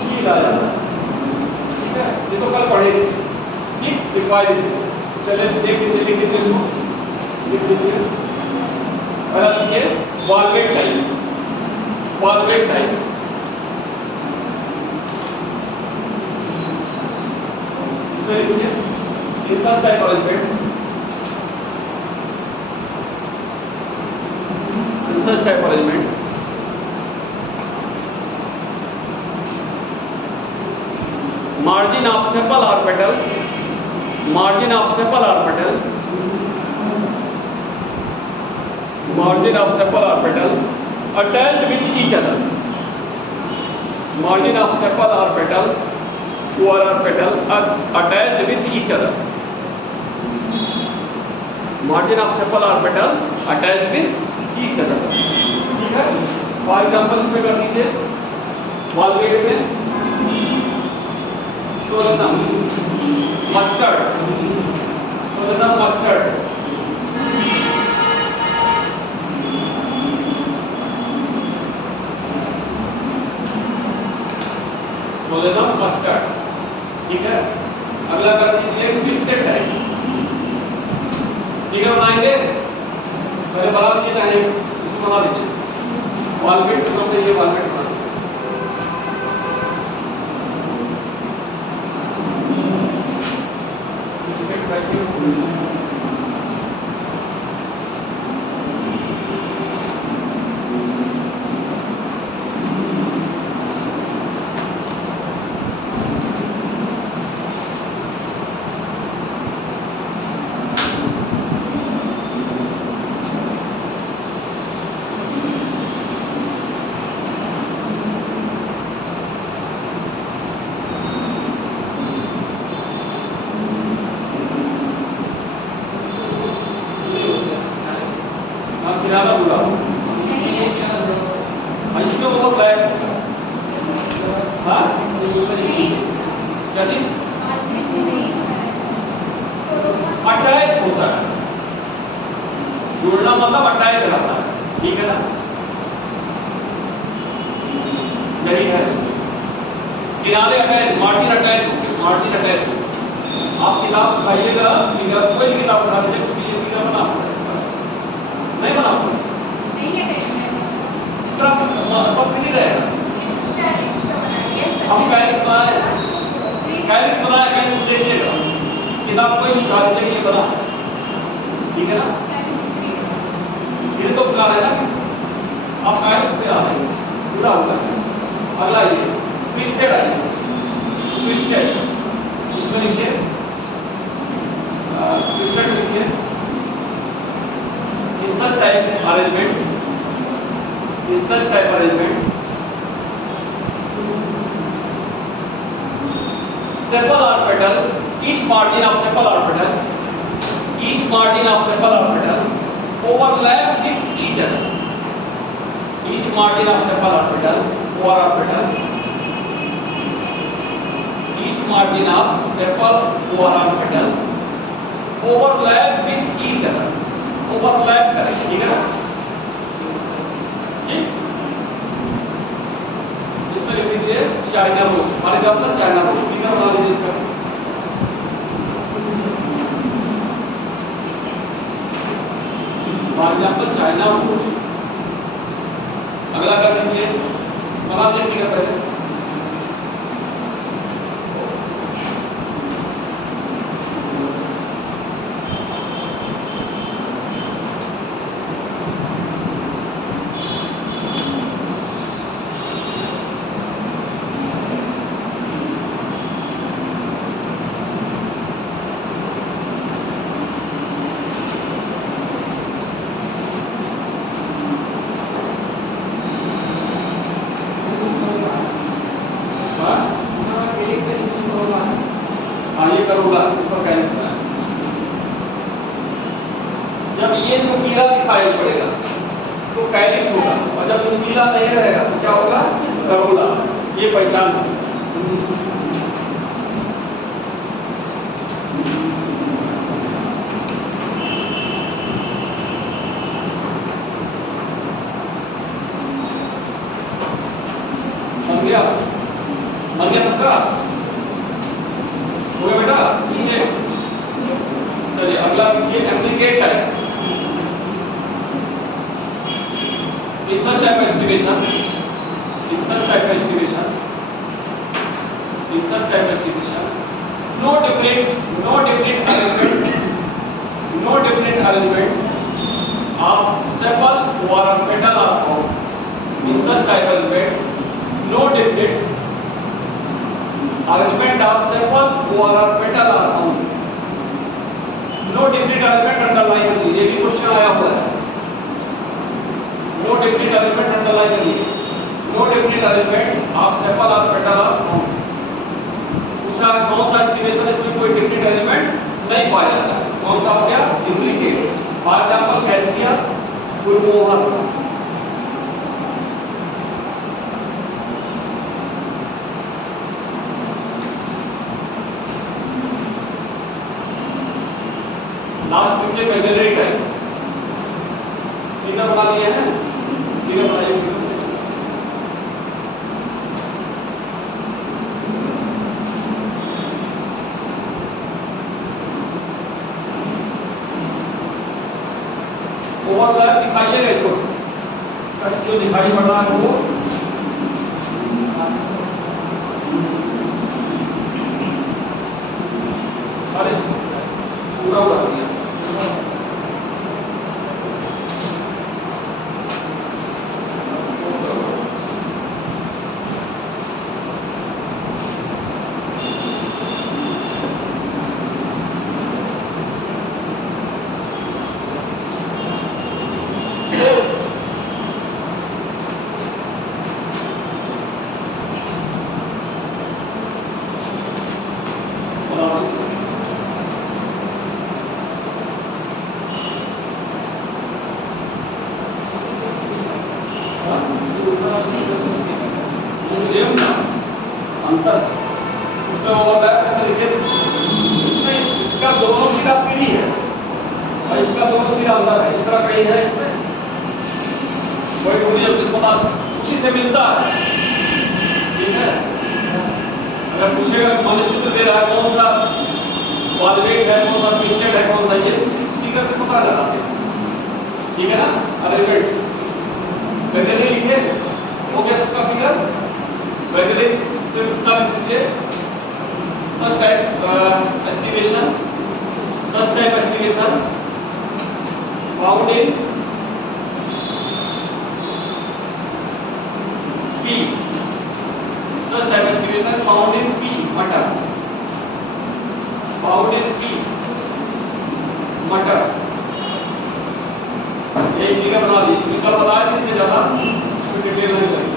कील आ जाता है, ठीक है। ये तो कल पढ़ेंगे, ठीक। लिखवाई दीजिए। चलिए देख लीजिए, लिख लीजिए इसको, लिख लीजिए। पहला लिखिए वॉल्वेट टाइप। वॉल्वेट टाइप इसमें लिखिए insert type arrangement. Insert type arrangement margin of sepal or petal, margin of sepal or petal, margin of sepal or petal attached with each other, margin of sepal or petal or petal are attached with each other, margin of sepal or petal attached with each other, ठीक है। For example इसमें कर दीजिए valvate में Solanum mustard, Solanum mustard, Solanum mustard, ठीक है। अगला कर दीजिए ट्विस्टेड टाइप। ठीक है, बनाएंगे पहले बना दीजिए, चाहे इसको बना दीजिए। वॉल्वेट समझिए, वॉल्वेट बना किनारा बुला इसमें बहुत लायक होगा। हाँ क्या चीज अटैच होता है, जोड़ना मतलब अटैच रहता है, ठीक है ना। यही है किनारे अटैच, मार्जिन अटैच होंगे, मार्जिन अटैच होंगे। आप किताब उठाइएगा, फिगर कोई भी किताब उठा लीजिए, क्योंकि ये फिगर बना हुआ है, नहीं बना हुआ इस तरह सब फ्री रहेगा। आप कोई निकाल दीजिए कि ये बना, ठीक है ना, इसलिए तो बना है ना। आप माइनस पे आ रहे हैं, पूरा होगा। अगला ये ट्विस्टेड आइए, ट्विस्टेड, इसमें लिखिए ट्विस्टेड लिखिए। In such type arrangement, in such type arrangement, sepal orbital, each margin of sepal orbital, each margin of sepal orbital overlap with each other. Each margin of sepal orbital, or orbital, each margin of sepal or orbital overlap with each other. Overlap करेंगे, ठीक है ना। इसमें लिख लीजिए China rose, हमारे जब ना चाइना रोज फिगर बना लीजिए इसका। For example China rose. अगला कर लीजिए, बना लीजिए फिगर पहले। हाँ, ये करोगा ऊपर कैंसिल है। जब ये नुकीला दिखाई पड़ेगा तो कैलिक्स होगा, और जब नुकीला नहीं रहेगा तो क्या होगा, करोला। ये पहचान होगी। बन गया सबका, हो गया बेटा। पीछे चलिए अगला लिखिए एप्लीकेट type. In such type of estimation, in such type of estimation, in such type of estimation, no different arrangement of sepal or orbital are found. In such type of arrangement, no different arrangement of sepal or orbital are found. No different arrangement underline कर लीजिए, ये भी question आया हुआ है। No different arrangement underline कर लीजिए। No different arrangement of sepal or orbital are found. पूछा कौन सा एस्टिमेशन इसमें कोई डिफरेंट एलिमेंट नहीं पाया जाता है, कौन सा हो गया, duplicate. For example cassia, gulmohar. Last में ये मेजरमेंट है, फिगर बना लिए हैं, फिगर बनाइए। ओवरलैप दिखाइएगा इसको, जो दिखाई पड़ रहा है वो अरे पूरा कर दिया। अंतर उसमें ओवरलैप, इसमें देखिए इसमें इसका दोनों सिरा फ्री है और इसका दोनों सिरा अंदर है, इस तरह कहीं है इसमें कोई दूरी जब से पता उसी से मिलता है, ठीक है। अगर पूछेगा मान लीजिए चित्र दे रहा है कौन सा वालवेट है, कौन सा ट्विस्टेड है, कौन सा, ये कुछ इस फिगर से पता लगाते हैं, ठीक है ना। अरेंजमेंट वैसे लिखे हो गया सबका फिगर। वैसे सिर्फ तब लीजिए such type estimation such type estimation found in P. Such type estimation found in P matter. Found in P matter. एक फिगर बना दी, फिगर बताया जिसने ज्यादा इसमें डिटेल नहीं करी।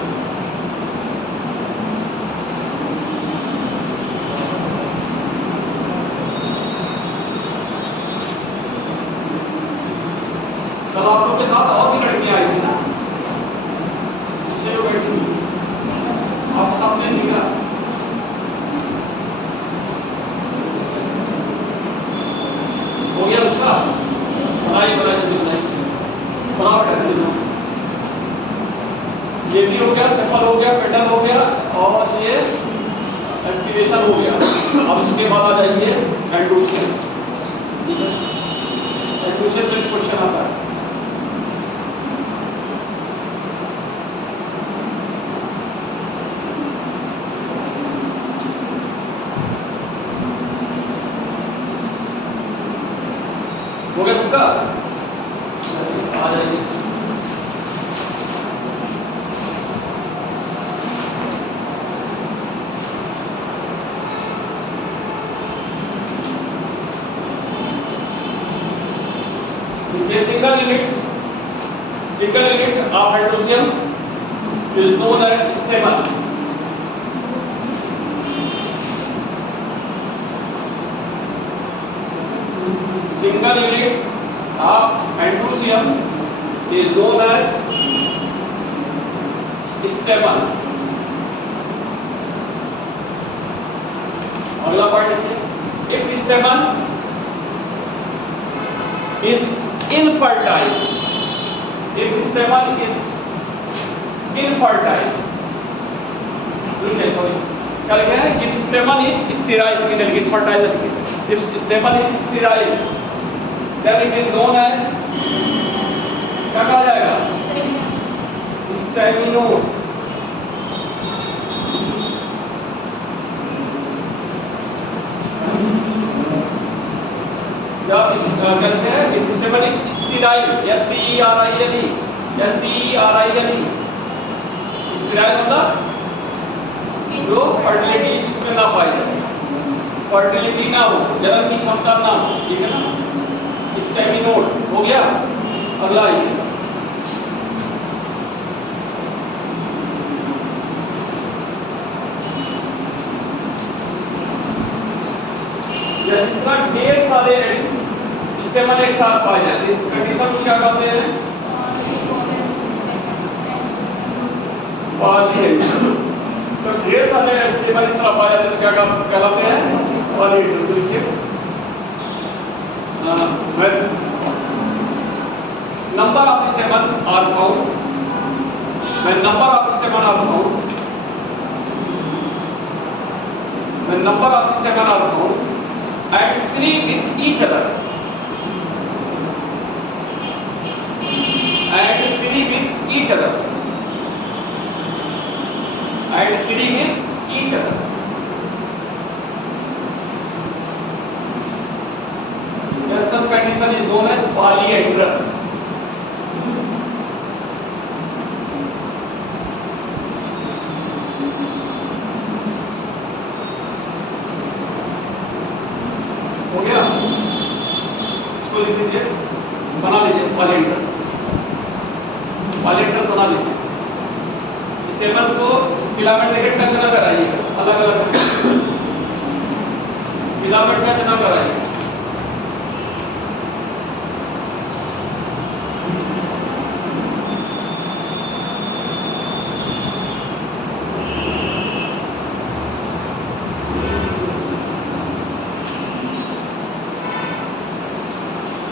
कल आप लोग के साथ और भी लड़कियां आई थी ना, जो बैठी थी आपके साथ में दिख रहा। हो गया उसका बनाई बनाई जल्दी बनाई बराबर कर देना। ये भी हो गया, सिंपल हो गया, पैटर्न हो गया और ये एस्टिमेशन हो गया। अब उसके बाद आ जाइए एंडोशन। एंडोशन से क्वेश्चन आता है। हो गया सबका? आ जाइए। single unit of hydrogen is known as stamen. Single unit of hydrogen is known as stamen. अगला पॉइंट देखिए, if stamen is infertile, if stamen is infertile, sorry, क्या लिखा है? if stamen is sterile, सीधे लिखिए, infertile लिखिए, if stamen is sterile, then it is known as, क्या कहा जाएगा? staminode. जब कहते हैं if stamen is sterile, S-T-E-R-I-L-E, S-T-E-R-I-L-E, sterile मतलब जो फर्टिलिटी इसमें ना पाई जाए, फर्टिलिटी ना हो, जन्म की क्षमता ना हो, ठीक है ना? स्टेमिनोड हो गया। अगला ये जिसका ढेर सारे स्टेमन एक साथ पाए जाते हैं, इस कंडीशन को क्या कहते हैं? पॉलीहेड्रस। तो ढेर सारे स्टेमन इस तरह पाए जाते हैं तो क्या कहलाते हैं? पॉलीहेड्रस। तो लिखिए number of stamen are found, when number of stamen are found, when number of stamen are found and free with each other, and free with each other, and free with each other, then such condition is known as polyandrous. हो गया? इसको लिख लीजिए, बना लीजिए पॉलीहेड्रस, पॉलीहेड्रस बना लीजिए। स्टेमन को फिलामेंट लेके टच ना कराइए, अलग अलग फिलामेंट टच ना कराइए।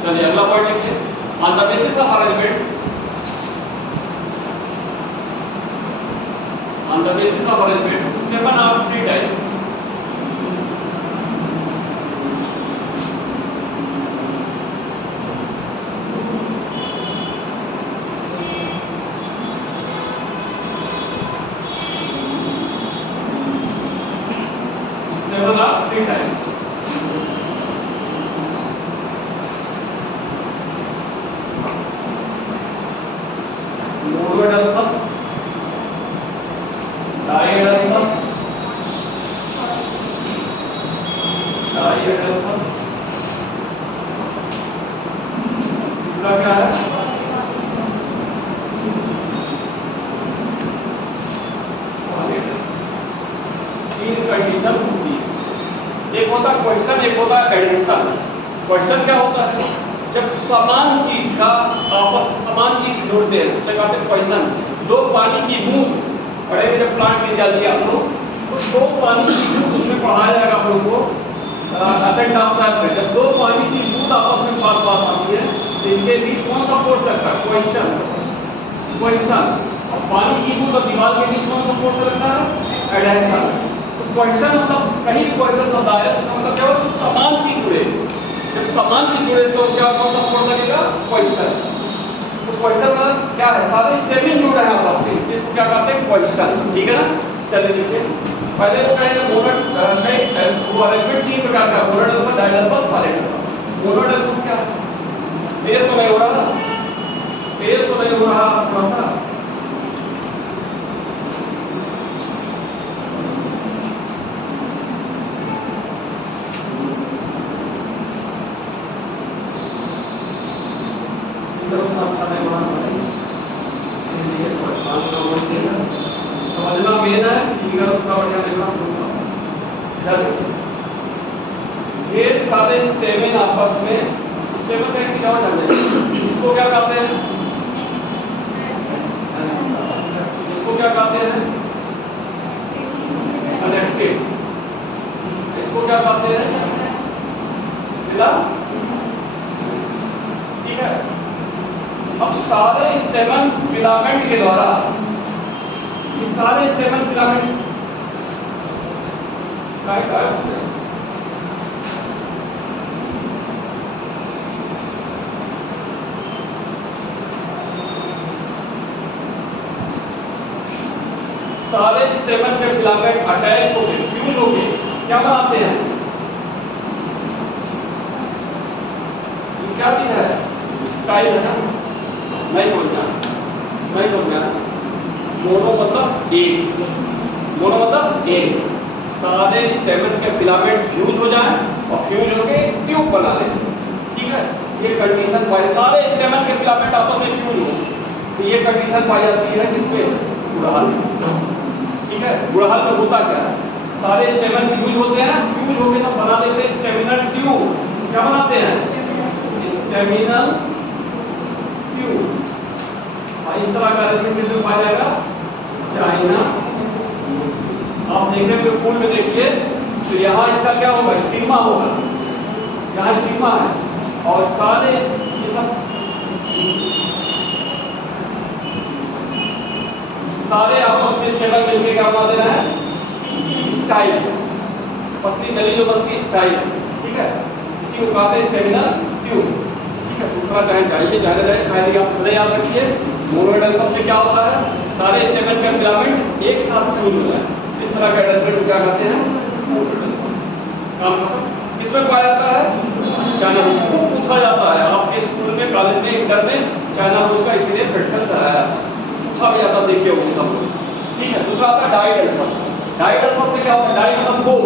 चलिए अगला पॉइंट लिखिए, on the basis of arrangement, on the basis of arrangement, stamen are three types. Stamen are three types. दूसरा क्या है? तीन कंडीशन होती है, एक होता है क्वेश्चन, एक होता है एडिशन। क्वेश्चन क्या होता है? जब समान चीज का आपस में समान चीज जोड़ते हैं तो कहते हैं क्वेश्चन। दो पानी की बूंद, पढ़ेंगे जब प्लांट में जल्दी आप लोग, तो दो पानी की बूंद उसमें पढ़ाया जाएगा आप लोग को एसेंट ऑफ साइड में। जब दो पानी की बूंद आपस में पास पास आती है तो इनके बीच कौन सा फोर्स लगता है? क्वेश्चन। क्वेश्चन। और पानी की बूंद और दीवार के बीच कौन सा फोर्स लगता है? एडेशन। तो क्वेश्चन मतलब कहीं भी क्वेश्चन शब्द आया तो मतलब क्या होगा? समान चीज जुड़े। जब समान चीज जुड़े तो क्या कौन सा फोर्स लगेगा? क्वेश्चन। तो क्वेश्चन मतलब क्या है? सारे स्टेटमेंट जुड़ रहे हैं आपस में, इसलिए इसको क्या कहते हैं? क्वेश्चन। ठीक है ना? चलिए देखिए, पहले वो कहेंगे मोनोड कई वो अरेंजमेंट तीन प्रकार का, मोनोड डायडाल्फस पॉलीडाल्फस। मोनोडाल्फस क्या है? तेज तो नहीं हो रहा, तेज तो नहीं हो रहा थोड़ा सा। अच्छा नहीं हो रहा, इसके लिए परेशान ना होइए, समझना मेन है। फिगर उसका बढ़िया देखना होगा। इधर देखिए, ये सारे स्टेमिन आपस में, स्टेमिन का एक चीज और जान लेंगे, इसको क्या कहते हैं? इसको क्या कहते हैं? कनेक्टेड। इसको क्या कहते हैं? फिला। ठीक है। अब सारे स्टेमन फिलामेंट के द्वारा, इस सारे स्टेमन फिलामेंट क्या होते हैं? सारे स्टेमन के फिलामेंट अटैच होके फ्यूज होके क्या बनाते हैं? ये क्या चीज है? स्टाइल है ना? नहीं समझना, नहीं समझना। मोनो मतलब एक, मोनो मतलब एक। सारे स्टेमन के फिलामेंट फ्यूज हो जाएं और फ्यूज होके ट्यूब बना लें। ठीक है, ये कंडीशन पाई, सारे स्टेमन के फिलामेंट आपस में फ्यूज हो, तो ये कंडीशन पाई जाती है किसमें? गुड़हल। ठीक है, गुड़हल में होता क्या है? सारे स्टेमन फ्यूज होते हैं, फ्यूज होके सब बना देते हैं स्टेमिनल ट्यूब। क्या बनाते हैं? Staminal tube. इस तरह का अरेंजमेंट किसमें पाया जाएगा? चाइना। आप देखेंगे फूल में देखिए तो यहाँ इसका क्या होगा? स्टिग्मा होगा, यहाँ स्टिग्मा है, और सारे ये सब सारे आपस में स्टेबल मिलकर क्या बना देना है? स्टाइल। पतली नली जो बनती है स्टाइल। ठीक है, इसी को कहते हैं स्टेमिनल ट्यूब। ठीक है, दूसरा चाहे चाहिए चाहे रहे, पहले आप खुले याद रखिए। मोनोडाल्फस में क्या होता है? सारे स्टेमन के फिलामेंट एक साथ फ्यूज हो जाए, इस तरह का एडल्टमेंट क्या कहते हैं? मोनोडाल्फस। काम खत्म। किसमें पाया जाता है? China rose. खूब पूछा जाता है आपके स्कूल में, कॉलेज में, इंटर में चाइना रोज का इसीलिए प्रैक्टिकल कराया जाता है, पूछा भी जाता, देखे होंगे सब लोग। ठीक है, दूसरा आता है डाइडाल्फस। डाइडाल्फस में क्या होता है? डाई मतलब दो,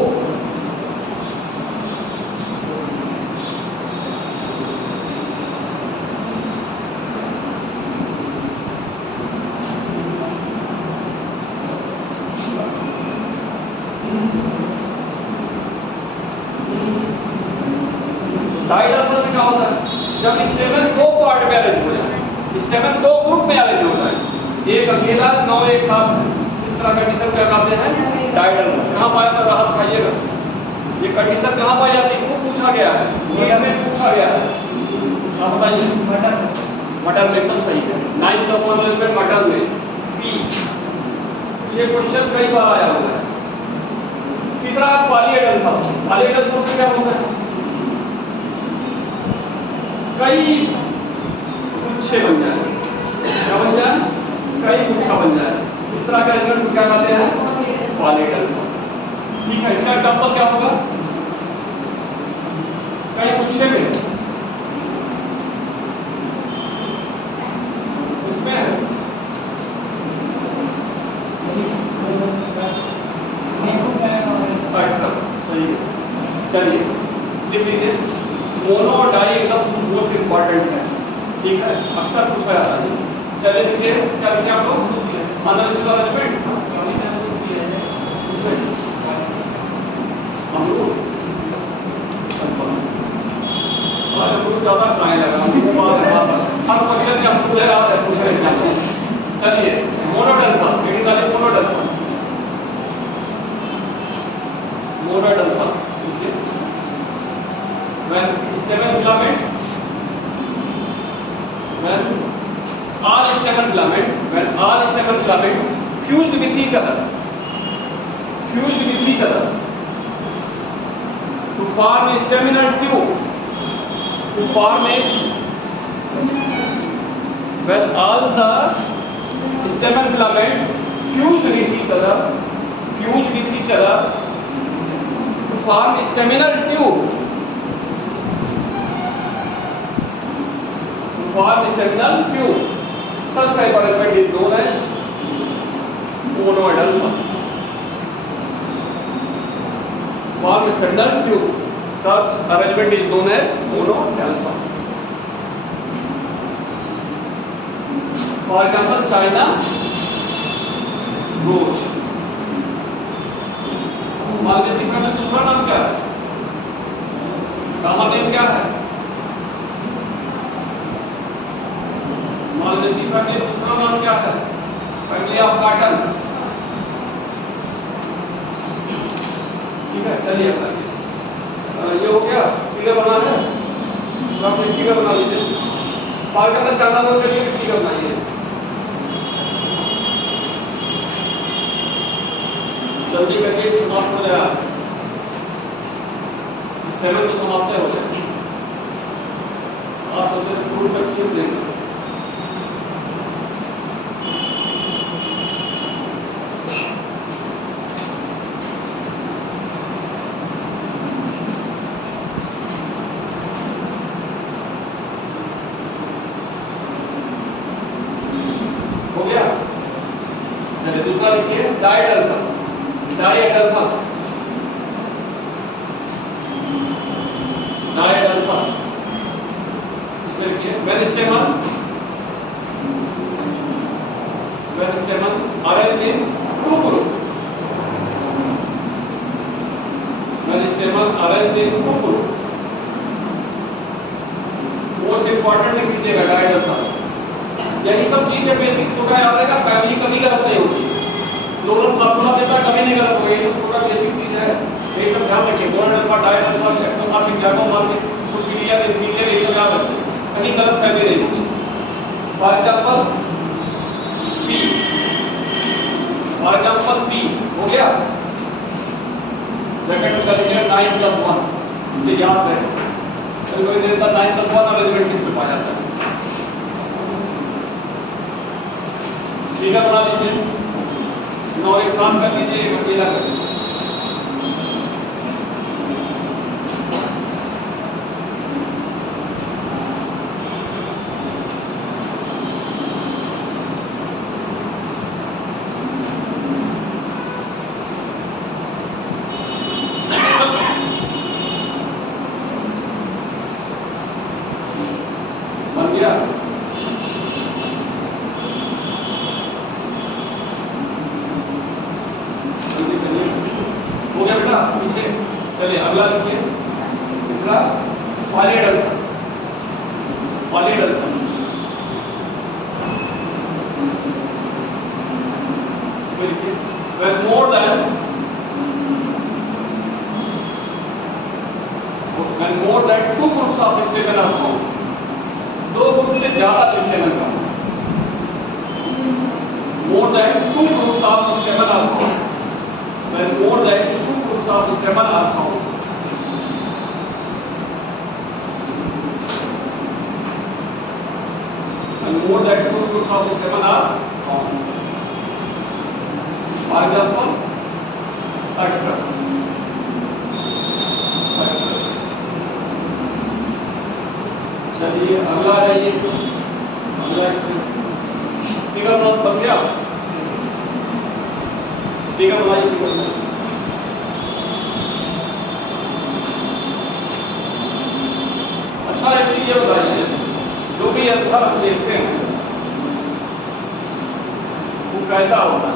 डाइडाल्फस में क्या होता है? जब स्टेमन दो पार्ट में अरेंज हो जाए, स्टेमन दो ग्रुप में अरेंज हो जाए, एक अकेला नौ एक साथ है, इस तरह का कंडीशन क्या कहते हैं? डाइडाल्फस। कहाँ पाया था? राहत खाइएगा, ये कंडीशन कहाँ पाई जाती है? खूब पूछा गया है, नीट में पूछा गया है। आप बताइए। मटर। मटर में एकदम सही है, 9+1 में मटर में पी, ये क्वेश्चन कई बार आया हुआ है। तीसरा है पॉलीएडल्फस। पॉलीएडल्फस में क्या होता है? कई गुच्छे बन जाए, क्या बन जाए? कई गुच्छा बन जाए, इस तरह के अरेंजमेंट को क्या कहते हैं? पॉलीएडल्फस। ठीक है, इसका एग्जांपल क्या होगा? कई गुच्छे में, इसमें साइट्रस। सही है, चलिए लिख लीजिए। मोनो और डाई एकदम मोस्ट इंपॉर्टेंट है। ठीक है, अक्सर पूछा जाता है। चलिए देखिए क्या लिखे आप लोग, एनालिसिस अरेंजमेंट अमरूद और अमरूद ज़्यादा खाने लगा हर क्वेश्चन में अमरूद है आप पूछ रहे हैं। चलिए मोनोडेल्फस रीडिंग वाले मोनोडेल्फस when stamen filament when all stamen filament fused with each other to form a staminal tube when all the stamen filament fused with each other to form a staminal tube such type of arrangement is known as monodelphous. Form staminal tube, such arrangement is known as monodelphous. For example, China rose. Malvaceae का दूसरा नाम क्या है? Common name क्या है? Malvaceae family दूसरा नाम क्या है? Family of cotton. ठीक है, चलिए अब ये हो गया, फिगर बना है तो आप एक फिगर बना लीजिए। पार्ट का चांदा रोज के लिए फिगर बनाइए। जल्दी करके समाप्त हो जाए, स्टेमन तो समाप्त हो जाए। आप सोचे थे फूल तक खींच देंगे, हो गया। चलिए दूसरा लिखिए डायडेल्फस। when stamen arranged in two group most important लिख लीजिएगा डायडेल्फस। यही सब चीजें बेसिक छोटा याद रहेगा, फैमिली कभी गलत नहीं होगी, लोरल फार्मूला देता कभी नहीं गलत होगा, ये सब छोटा बेसिक चीज है, ये सब ध्यान रखिए। मोनोडेल्फा, डायडेल्फा, एक्टोमार्फिक, जैगोमार्फिक, सुपीरियर, इंफीरियर, ये सब याद रखिए, कहीं गलत फैमिली नहीं होगी। फॉर एग्जांपल पी हो गया, ब्रैकेट में कर लीजिए 9+1, इसे याद रहे। चलो कोई देता 9+1 अरेंजमेंट किस में पाया जाता है? फिगर बना लीजिए, नौ एक शाम कर लीजिए, एक अकेला कर लीजिए। बन गया? हो गया बेटा, पीछे चलिए अगला लिखिए, तीसरा पॉलीडेल्फस। इसमें लिखिए when more than two groups of stamen are found, दो ग्रुप से ज्यादा स्टेमन का, more than two groups of stamen are found, when more than two groups of stamen are found, when more than two groups of stamen are found. For example, citrus. चलिए अगला है ये, अगला इसमें फिगर बन गया, फिगर बनाइए। अच्छा एक चीज ये बताइए, जो भी एंथर हम देखते हैं वो कैसा होता है?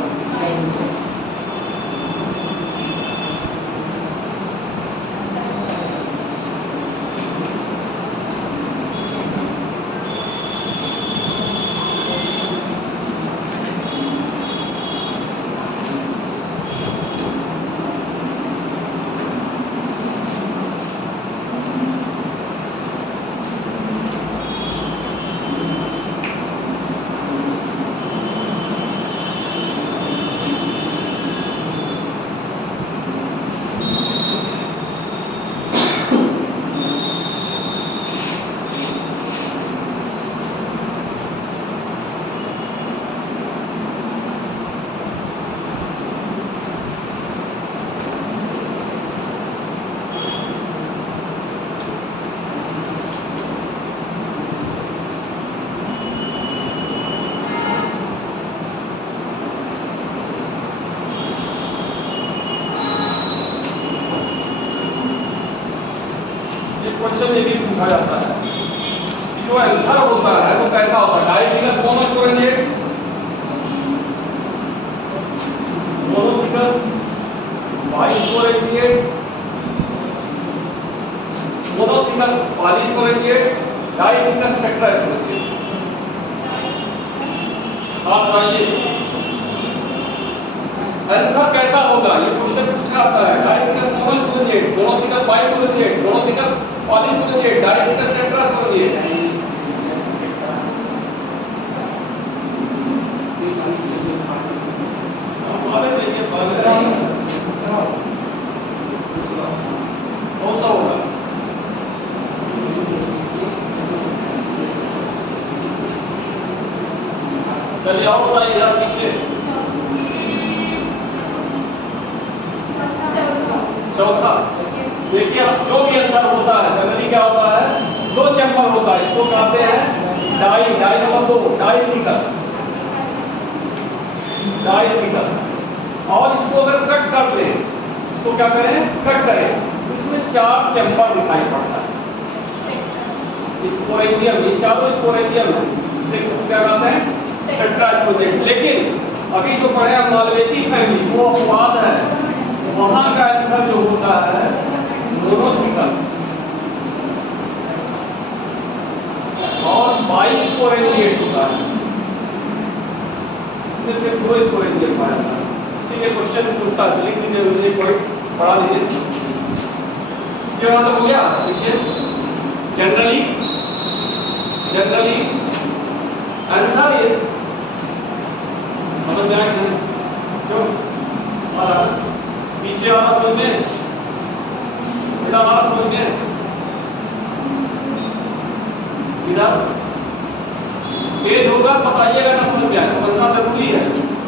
क्वेश्चन ये भी पूछा जाता है कि जो एंथर होता है वो कैसा होता है? Dithecous, monosporangiate, monothecous, bisporangiate, monothecous, polysporangiate, dithecous, tetrasporangiate. आप बताइए एंथर कैसा होगा? ये क्वेश्चन पूछा जाता है। Dithecous, monosporangiate, monothecous, bisporangiate, monothecous, polysporangiate, dithecous, tetrasporangiate. हमारे देखिए कौन सा होगा? चलिए आओ बताइए यार पीछे। चौथा देखिए जो भी अंदर होता है जनरली क्या होता है? दो चैम्बर होता है, इसको कहते हैं डाई मतलब दो, डायथिकस। और इसको अगर कट कर दें, इसको क्या करें? कट करें, इसमें चार चैम्बर दिखाई पड़ता है। स्पोरेंजियम, ये चारों स्पोरेंजियम है, इसको क्या कहते हैं? टेट्रास्पोरेंजिएट। लेकिन अभी जो पढ़े हम मालवेसी फैमिली, वो अपवाद है। वहां का एंथर जो होता है मोनोथिकस और बाइस्पोरेंजिएट होता है, इसमें से दो स्पोरेंजिएट पाया जाता है। इसीलिए क्वेश्चन पूछता है, लिख लीजिए, मुझे पॉइंट पढ़ा दीजिए। ये मतलब हो गया। देखिए जनरली एंथर इज, समझ में आया कि नहीं? क्यों आ रहा है? पीछे आना समझ में, इधर आना समझ में, इधर तेज होगा बताइएगा ना समझ में आए, समझना जरूरी है।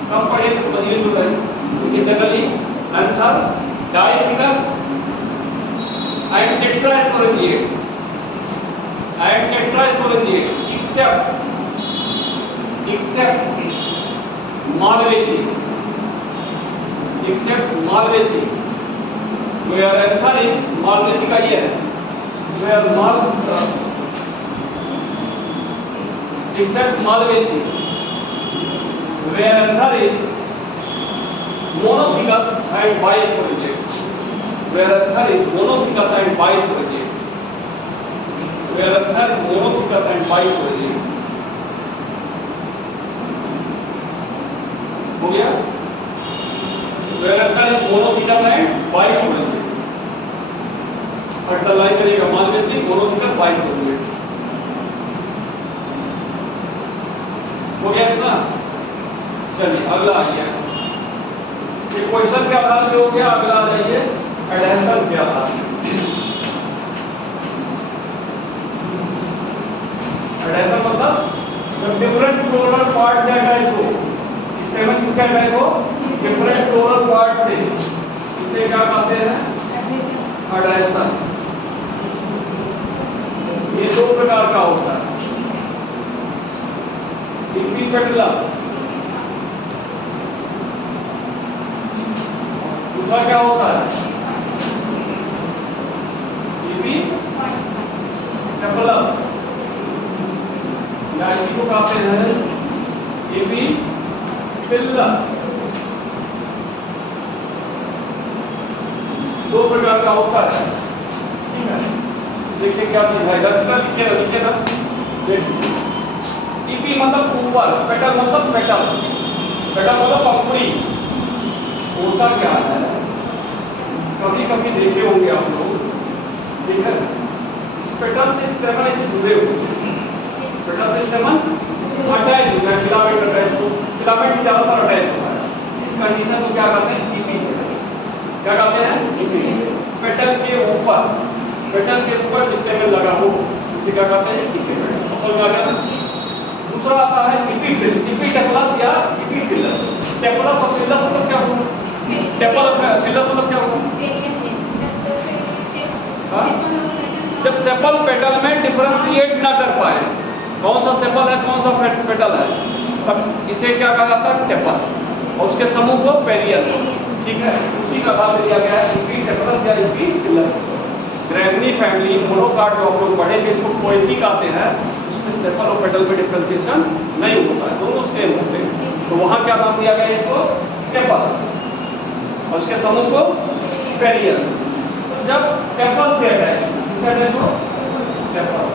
कम पढ़िए तो समझिए तो रहे। देखिए generally anther, dithecous and tetrasporangiate except Malvaceae, where anther is Malvaceae का ये है, except Malvaceae, where anther is monothecous and bisporangiate, हो गया। where anther is monothecous and bisporangiate, underline करिएगा, Malvaceae, monothecous, bisporangiate। हो गया इतना? चलिए अगला आइए, ये क्वेश्चन के आधार पे हो गया। अगला आ जाइए एडेशन के आधार पे। एडेशन मतलब जब डिफरेंट फ्लोरल पार्ट से अटैच हो, स्टेमन किससे अटैच हो? डिफरेंट फ्लोरल पार्ट से, इसे क्या कहते हैं? एडेशन। ये दो प्रकार का होता है, इपिपेटलस, दूसरा क्या होता है? इपिपेटलस। या इसी को कहते हैं एपिफिलस। दो प्रकार का होता है, ठीक है। देखिए क्या चीज है, इधर लिखे ना। ईपी मतलब ऊपर, पेटल मतलब पेटल, पेटल मतलब पंखुड़ी। होता क्या है, कभी कभी देखे होंगे आप लोग, ठीक है, इस पेटल से स्टेमन ऐसे जुड़े हुए हैं, पेटल से स्टेमन अटैच होता है, फिलामेंट अटैच हो, फिलामेंट ज्यादातर अटैच होता है। इस कंडीशन को क्या कहते हैं, ईपीफिलस। क्या कहते हैं, पेटल के ऊपर, पेटल के ऊपर स्टेमन लगा हो, इसे क्या कहते हैं, ईपीफिलस। समझ में आ गया ना। दूसरा आता है एपिफिल, एपिटेपलस या एपिफिलस। टेपलस और फिलस मतलब क्या हुआ, टेपलस है, फिलस मतलब क्या हुआ, जब सेपल पेटल में डिफरेंशिएट ना कर पाए, कौन सा सेपल है कौन सा पेटल है, तब इसे क्या कहा जाता है, टेपल, और उसके समूह को पेरियल, ठीक है। उसी का नाम दिया गया है एपिटेपलस या एपिफिलस। ग्रेगनी फैमिली मोनोकार्ड जो आप लोग पढ़ेंगे, इसको पोएसी कहते हैं, उसमें सेपल और पेटल में डिफरेंशिएशन नहीं होता है, दोनों सेम होते हैं। तो वहां क्या नाम दिया गया इसको, टेपल, और उसके समूह को पेरियल। तो जब टेपल से अटैच हो, टेपल,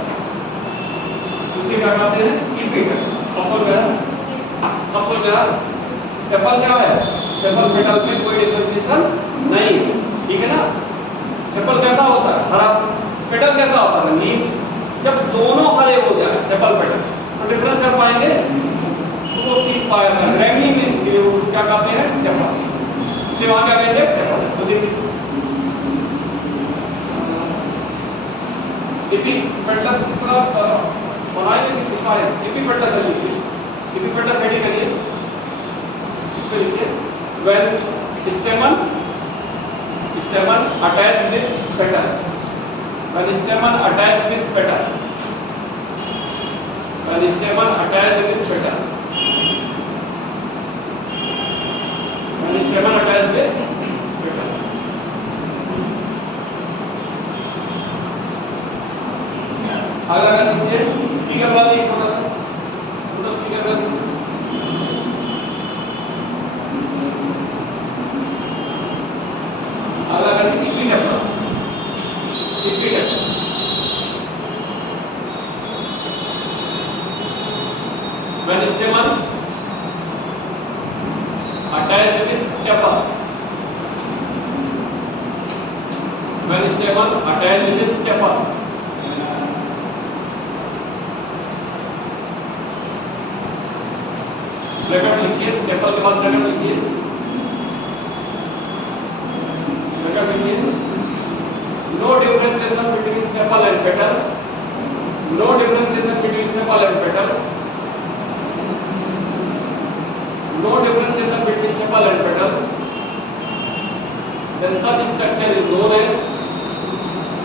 उसी का कहते हैं एपिटेपलस। अब सोच गया टेपल क्या है, सेपल पेटल में कोई डिफरेंशिएशन नहीं है, ठीक है ना। सेपल कैसा होता है, हरा, पेटल कैसा होता है, रंगीन। जब दोनों हरे हो जाए सेपल पेटल, तो डिफरेंस कर पाएंगे, तो वो चीज पाया था रंगीन में, इसीलिए वो क्या कहते हैं, टेपल। उसे वहां क्या कहेंगे, टेपल। तो देखिए एपिपेटलस इस तरह बनाएंगे कि कुछ आए, एपिपेटलस है, लिखिए एपिपेटलस हेडिंग करिए, इसमें लिखिए when stamen attached with petal, when stamen attached with petal, when stamen attached with petal, when stamen attached with petal. अगला कर दीजिए, फिगर बना दीजिए, छोटा सा फिगर बना दीजिए। अगला कर दीजिए epitepalous, epitepalous when stamen attached with tepal, when stamen attached with tepal, bracket लिखिए, टेपल के बाद ब्रैकेट लिखिए, ब्रैकेट लिखिए, no differentiation between sepal and petal, no differentiation between sepal and petal, no differentiation between sepal and petal, then such structure is known as,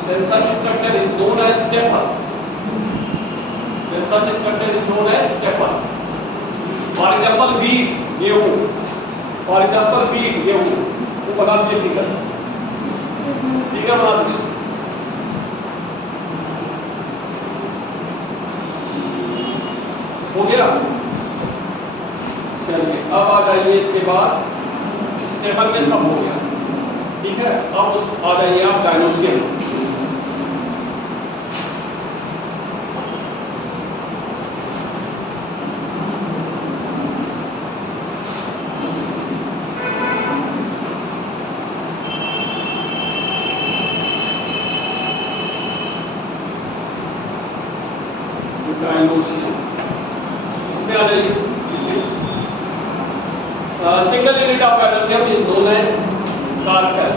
then such structure is known as tepal, then such structure is known as tepal. For example wheat, गेहूं, for example wheat, गेहूं, वो बना दीजिए figure, figure बना दीजिए। हो गया, चलिए अब आ जाइए, इसके बाद स्टेमन में सब हो गया, ठीक है। अब उस आ जाइए आप गायनोसियम। इसमें आ जाइए, single unit of gynoecium is known as carpel,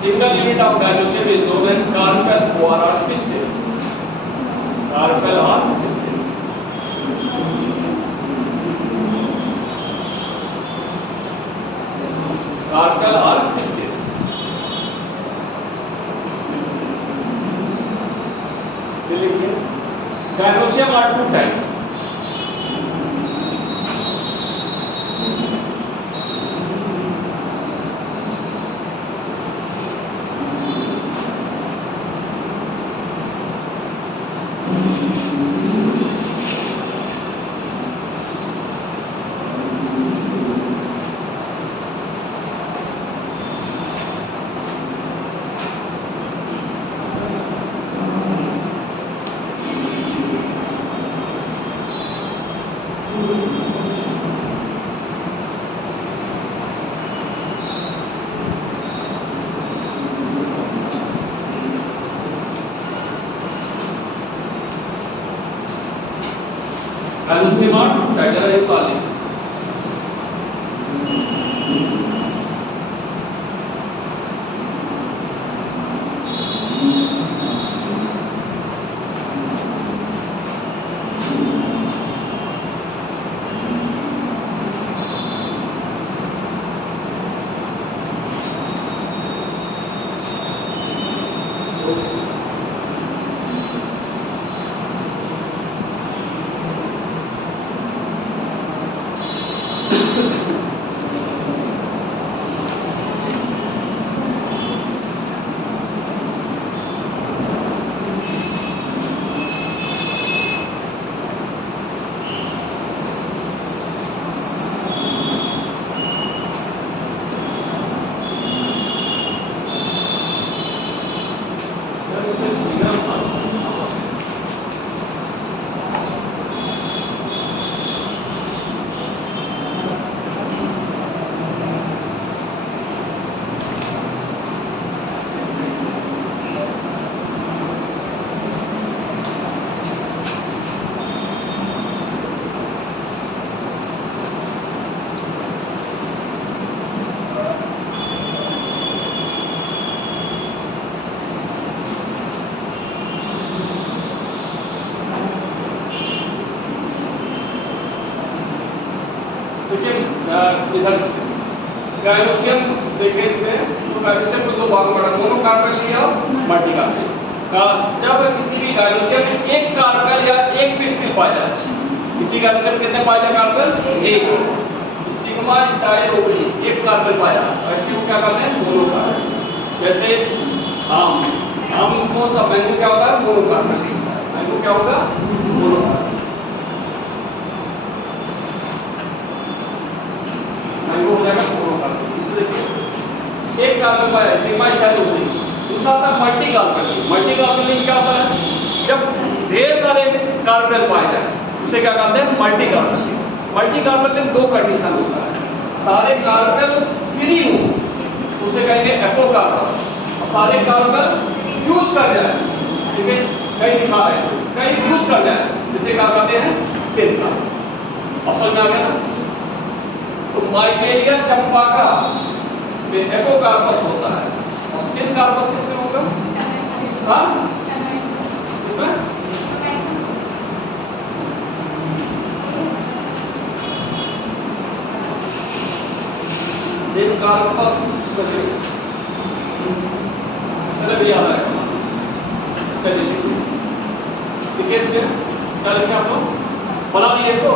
single unit of gynoecium is known as carpel और पिस्टिल, कार्पेल और पिस्टिल। कार्पेल और पिस्टिल। लिखिए गायनोसियम आर टू टाइप, गैल्वेसियम टाइटराइट उतार लीजिए। इधर गैल्वेसियम देखिए इसमें, तो गैल्वेसियम को दो भाग में बांटा, मोनोकार्बन लिया और मल्टीकार्बन। जब किसी भी गैल्वेसियम में एक कार्बन या एक पिस्टिल पाया जाए, किसी गैल्वेसियम कितने पाए जाए कार्बन? एक। स्टिग्मा स्टाइल ओवरी एक कार्बन पाया, ऐसे को क्या कहते हैं? मोनोकार्बन। जैसे आम कौन सा? मैंगो क्या होता है? मोनोकार्बन। मैंगो क्या होगा? मोनोकार्बन। मैंगो हो जाएगा मोनोकार्बन। इसमें देखिए एक कार्बन पाया, स्टिग्मा स्टाइल ओवरी। दूसरा आता है मल्टी कार्बन। मल्टी कार्बन क्या होता है? जब ढेर सारे कार्बन पाए जाए उसे क्या कहते हैं? Multi carbon. मल्टी कार्बन में दो कंडीशन होता है, सारे कार्बन फ्री हो तो उसे कहेंगे एपोकार्बन, और सारे कार्बन फ्यूज कर जाए, ठीक है, कहीं दिखा है कहीं फ्यूज कर जाए जिसे क्या कहते हैं? Same carbon. अब समझ में आ गया ना? तो माइकेलिया चंपाका में एपोकार्बन होता है और सेम कार्बन किसमें होगा? हाँ इसमें सेम कार्बन चले भी याद आएगा। चलिए देखिए इसमें क्या लिखे आप लोग? बना दिए इसको,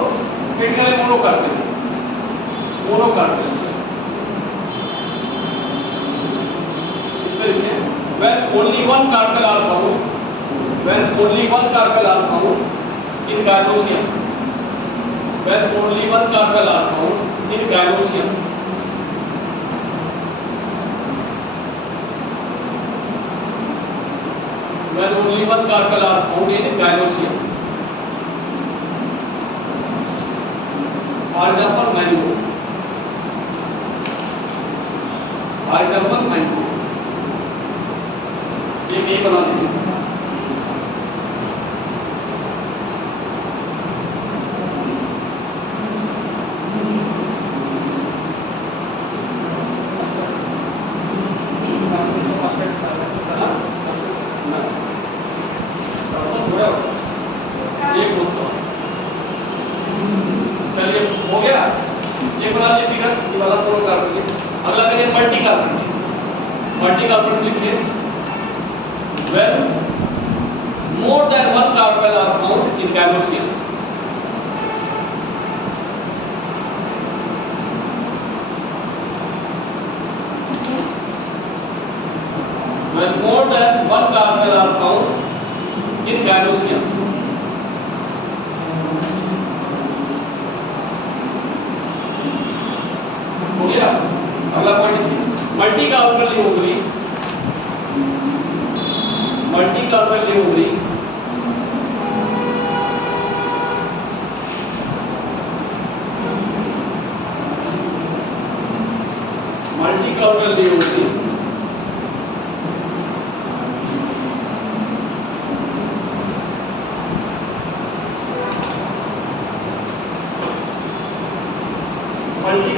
फिर क्या मोनोकार्बन। मोनोकार्बन इसमें लिखे when only one carbon are found, when only one carbon are found in gynosium, when only one carbon are found in gynosium, when only one carbon are found in gynosium, for example mango, for example mango, ये बना लीजिए। चलिए हो गया, ये बना लीजिए figure, ये वाला पूरा कर दीजिए। अगला करिए मल्टी कार्बन। मल्टी कार्बन लिखिए when more than one carbon are found in gynosium, when more than one carbon are found in gynosium, हो गया। अगला पॉइंट देखिए मल्टी कार्बन ली होगी, मल्टी कार्बन ली होगी मल्टी कार्बन ली होगी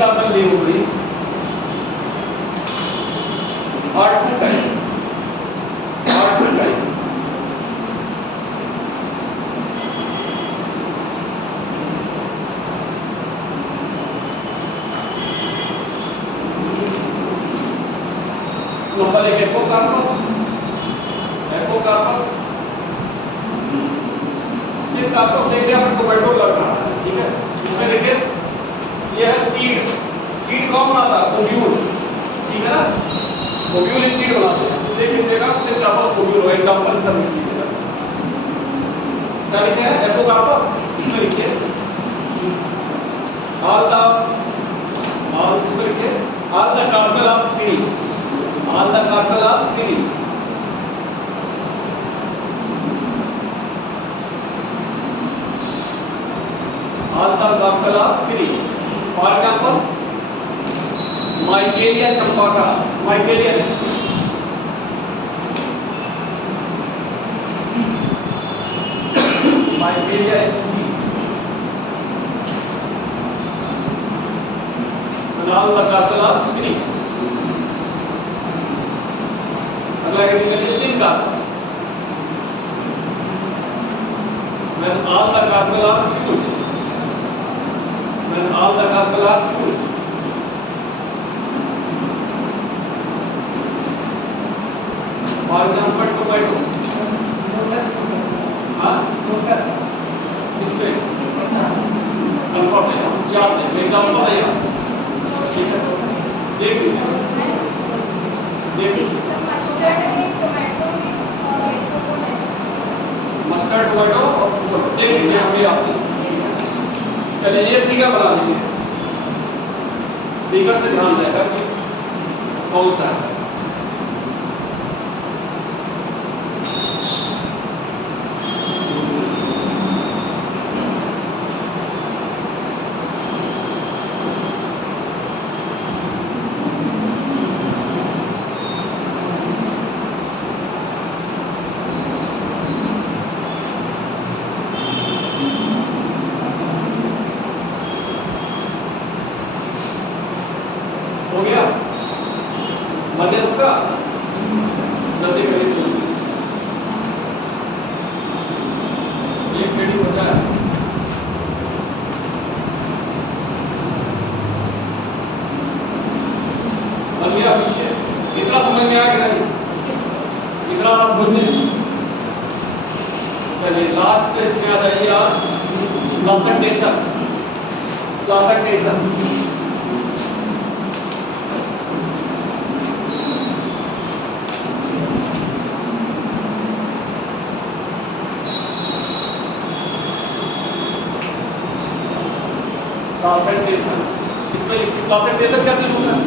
कार्बन ले हो गई R2 टाइप नंबर एक एपोकार्पस सिर्फ कार्पस देखिए अपन टोमेटो लग रहा है, ठीक है। इसमें देखिए ये है सीड कौन बनाता है? ओव्यूल, ठीक है ना। ओव्यूल ही सीड बनाते हैं। इसे कीजिएगा सिर्फ कार्पस ओव्यूल हो, एग्जांपल इसका लिख लीजिएगा। क्या लिखे हैं? एपोकार्पस। इसमें लिखिए ऑल इसमें लिखिए all the carpel of free, all the carpel of free. All the carpel of free. For example Michelia champaca, Michelia species. All the carpel of free. अगला chemical syncarpous. When all the carpel are fused, when all the carpel are fused, for example tomato, हाँ इसमें comfort है, याद है, example है यार, ठीक है। देख लीजिए मस्टर्ड टोमेटो और देख लीजिए अभी आप। चलिए ये फिगर बना लीजिए, फिगर से ध्यान रहेगा कि कौन सा है। हो गया बन गया सबका? जल्दी करिए, एक मिनट बचा है। बन गया पीछे? इतना समझ में आ गया? इतना रस बनने। चलिए लास्ट इसमें आ जाइए आज प्लासेंटेशन। इसमें प्लासेंटेशन क्या चीज होता है?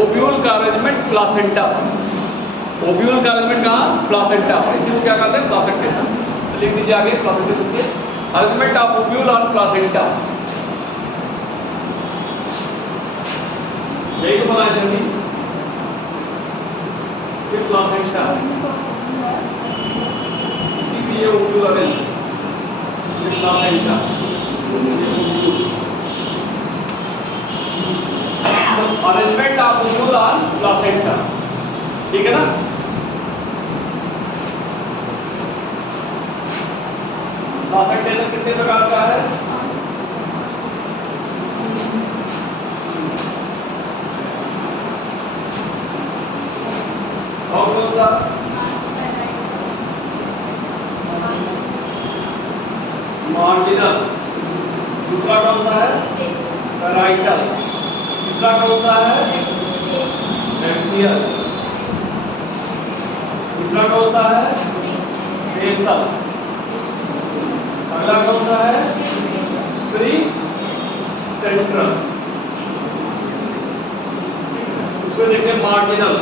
ओव्यूल का अरेंजमेंट प्लासेंटा, ओव्यूल का अरेंजमेंट कहाँ? प्लासेंटा। इसी को क्या कहते हैं? प्लासेंटेशन। लिख दीजिए आगे प्लासेंटेशन के arrangement of ovule on placenta. यही तो बनाए थे अभी, ये प्लासेंटा, इसी के लिए ओव्यूल अरेंजमेंट, ये placenta, arrangement of ovule on placenta, ठीक है ना। प्लासेंटेशन कितने प्रकार का है? कौन कौन सा? मार्जिनल, दूसरा कौन सा है? पैराइटल, तीसरा कौन सा है? एक्सियल, तीसरा कौन सा है? बेसल, अगला कौन सा है? Pre central. इसमें देखिए मार्जिनल,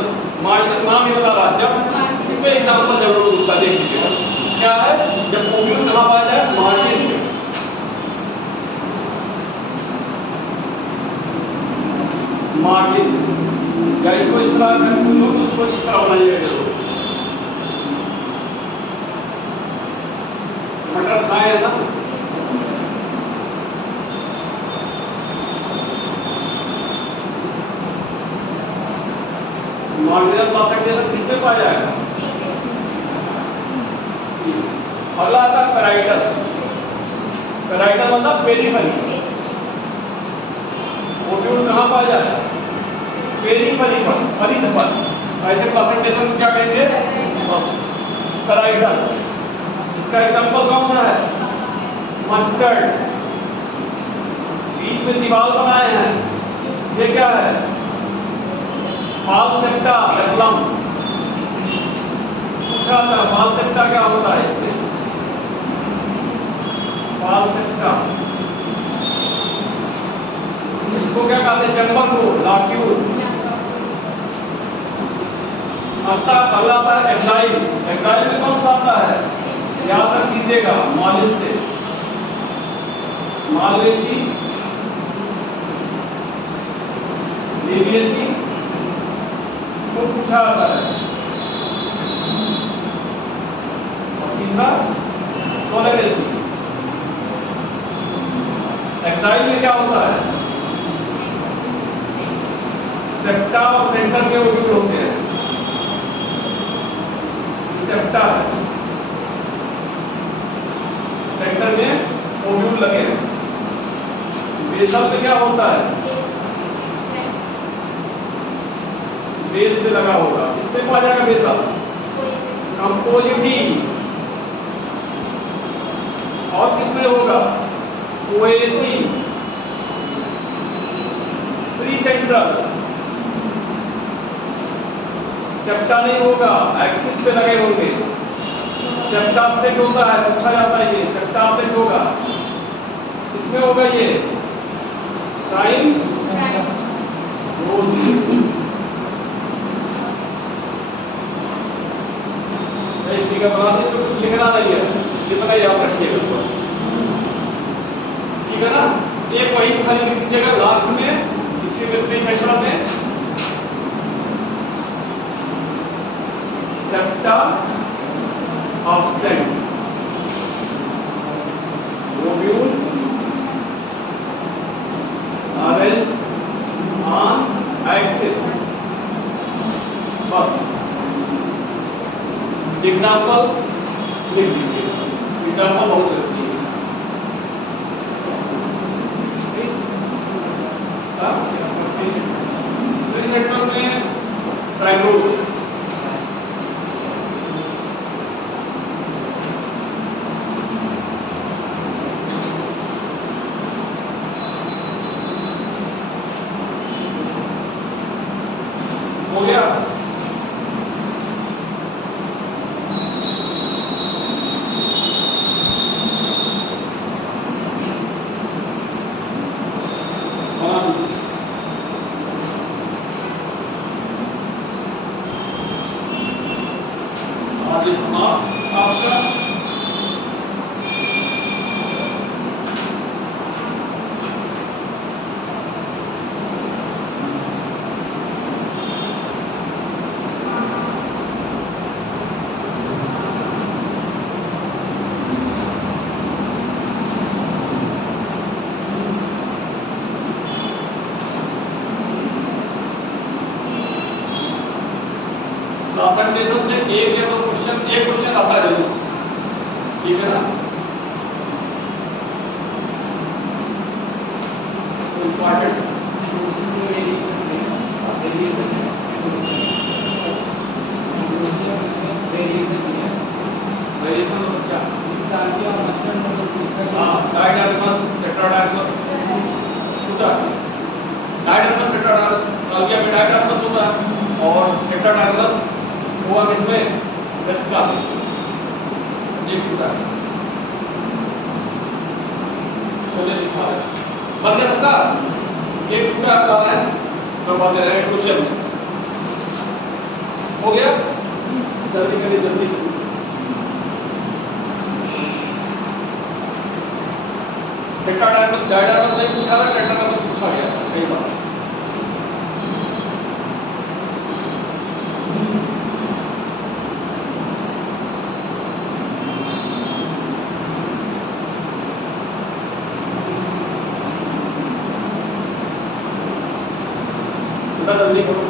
मार्जिनल नाम ही बता रहा, जब इसमें एग्जांपल जरूर उसका देख लीजिएगा क्या है। जब ओव्यूल कहाँ पाया जाए? मार्जिन में। मार्जिन या इसको इस तरह कंफ्यूज हो तो उसको इस तरह बनाइएगा जरूर। मटर खाए ना, मार्जिनल प्लासेंटेशन किसमें पाया जाएगा? अगला आता है पैराइटल। पैराइटल मतलब पेरिफेरी। ओव्यूल कहाँ पाया जाएगा? पेरिफेरी पर, परिध पर। ऐसे प्लासेंटेशन को क्या कहेंगे? बस पैराइटल। इसका एग्जांपल कौन सा है? मस्टर्ड। बीच में दीवार बनाए हैं, ये क्या है? फाल्सेप्टा पेप्लम। पूछा था फाल्सेप्टा क्या होता है इसमें? फाल्सेप्टा इसको क्या कहते हैं? चैम्बर को, लाक्यूल। अगला आता है एक्साइल। एक्साइल में कौन सा आता है? याद रख लीजिएगा, मालिश से मालवेसी, लेविएसी को पूछा जाता है। और तीसरा सोलेरेसी। एक्साइल में क्या होता है? सेप्टा और सेंटर में ओव्यूल होते हैं। सेप्टा है, सेंटर में ओव्यूल लगे हैं। बेसल में क्या होता है? बेस पे लगा होगा। इसमें पाया जाएगा बेसल कंपोजिटी। और किसमें होगा? ओएसी, प्री सेंट्रल। सेप्टा नहीं होगा, एक्सिस पे लगे होंगे। सेप्टा ऑफसेट होता है, पूछा जाता है ये सेप्टा ऑफसेट होगा। इसमें होगा ये टाइम रोज। ठीक है, बना इसमें कुछ लिखना नहीं है, इतना याद रखिएगा बस। ठीक है ना? एक वही खाली लिख दीजिएगा लास्ट में, इसी में प्री सेंट्रल में septa offset ovule arrange on axis. बस एग्जाम्पल लिख दीजिए। एग्जाम्पल बहुत जरूरी है। प्री सेंट्रल में प्राइमरोज, हो गया। आज समाप्त आपका प्रेजेंटेशन से एक या दो क्वेश्चन, एक क्वेश्चन आता है जरूर। ठीक है ना? इम्पोर्टेंट वेरिएशन मतलब क्या? डायडार्मस, टेट्राडार्मस, छोटा डायडार्मस, टेट्राडार्मस। साल्विया में डायडार्मस होता है और टेट्राडार्मस हुआ किसमें? वेस्का में। एक छोटा है, छोटे लिखा है बन गया सबका। एक छोटा बता रहा है तो बात है क्वेश्चन हो गया। जल्दी करिए, जल्दी। टेट्राडार्मस, डायडार्मस नहीं पूछा था, टेट्राडार्मस पूछा गया। सही बात। जल्दी करो।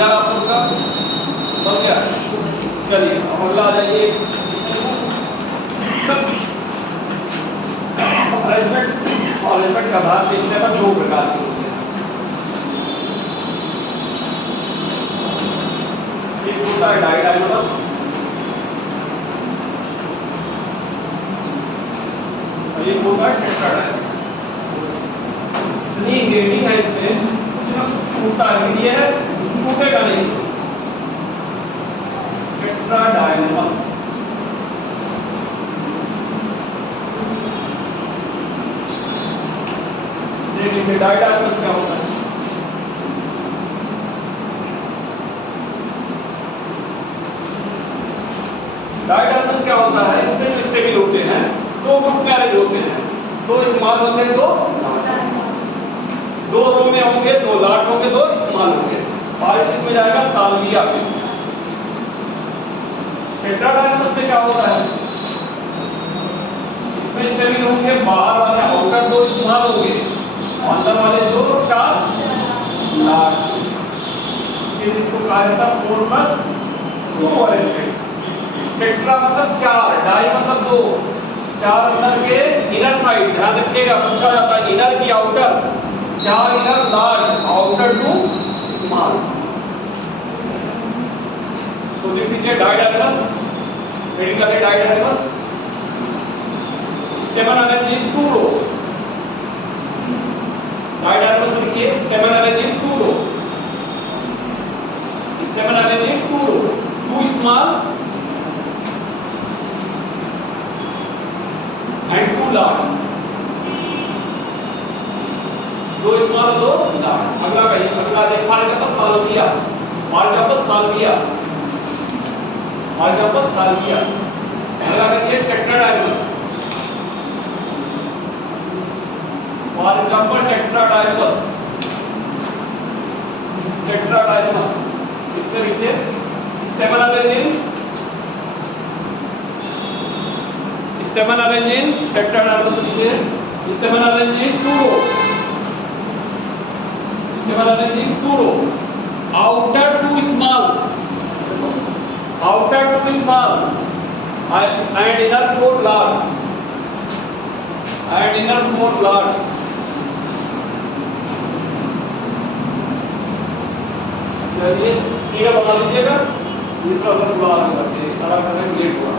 गया आप लोग का? बन गया? चलिए अब अगला आ जाइए। अरेंजमेंट का आधार पे स्टेप दो प्रकार के होते हैं। एक होता है डायडाइमस और एक होता है टेट्राडाइमस। इतनी रेडिंग है इसमें, कुछ ना कुछ छूटता है, ये है छूटेगा नहीं। टेट्राडाइमस देखिए डायडाइमस क्या होता है। डायडाइमस क्या होता है? इसमें जो स्टेबिल होते हैं दो ग्रुप में अरेंज होते हैं, दो स्मॉल होंगे दो रो में होंगे, दो लार्ज होंगे दो स्मॉल होंगे। और इसमें जाएगा साल्विया में। टेट्राडाइमस में क्या होता है? इसमें स्टेबिल होंगे बाहर वाले आउटर दो स्मॉल होंगे, अंदर वाले दो चार लार्ज। इसीलिए इसको कहा जाता है 4+2 अरेंजमेंट। टेट्रा मतलब चार, डाई मतलब दो, चार अंदर के इनर साइड, ध्यान रखिएगा पूछा जाता है इनर की आउटर, चार inner large, outer two small. तो लिख लीजिए डायडाइमस, रीडिंग करके डायडाइमस। स्टेमन अरेंज इन 2 रो, डायडाइमस में लिखिए stamen arrange in 2 row, stamen arrange in 2 row, 2 small and 2 large, दो स्मॉल और दो लार्ज। अगला कहिए, अगला देख फार्जापत साल्विया, फार्जापत साल्विया, फार्जापत साल्विया। अगला कहिए टेट्राडाइमस, फार्जापत टेट्राडाइमस, टेट्राडाइमस। इसमें लिखिए stamen arrange in, स्टेमन arrange in tetradynamous लिखिए stamen arrange in 2 row, stamen arrange in 2 row, outer 2 small, outer 2 small and inner 4 large, and inner 4 large। चलिए ठीक है, बता दीजिएगा। तीसरा सर थोड़ा आगे बढ़ते हैं, सारा करने लेट हुआ।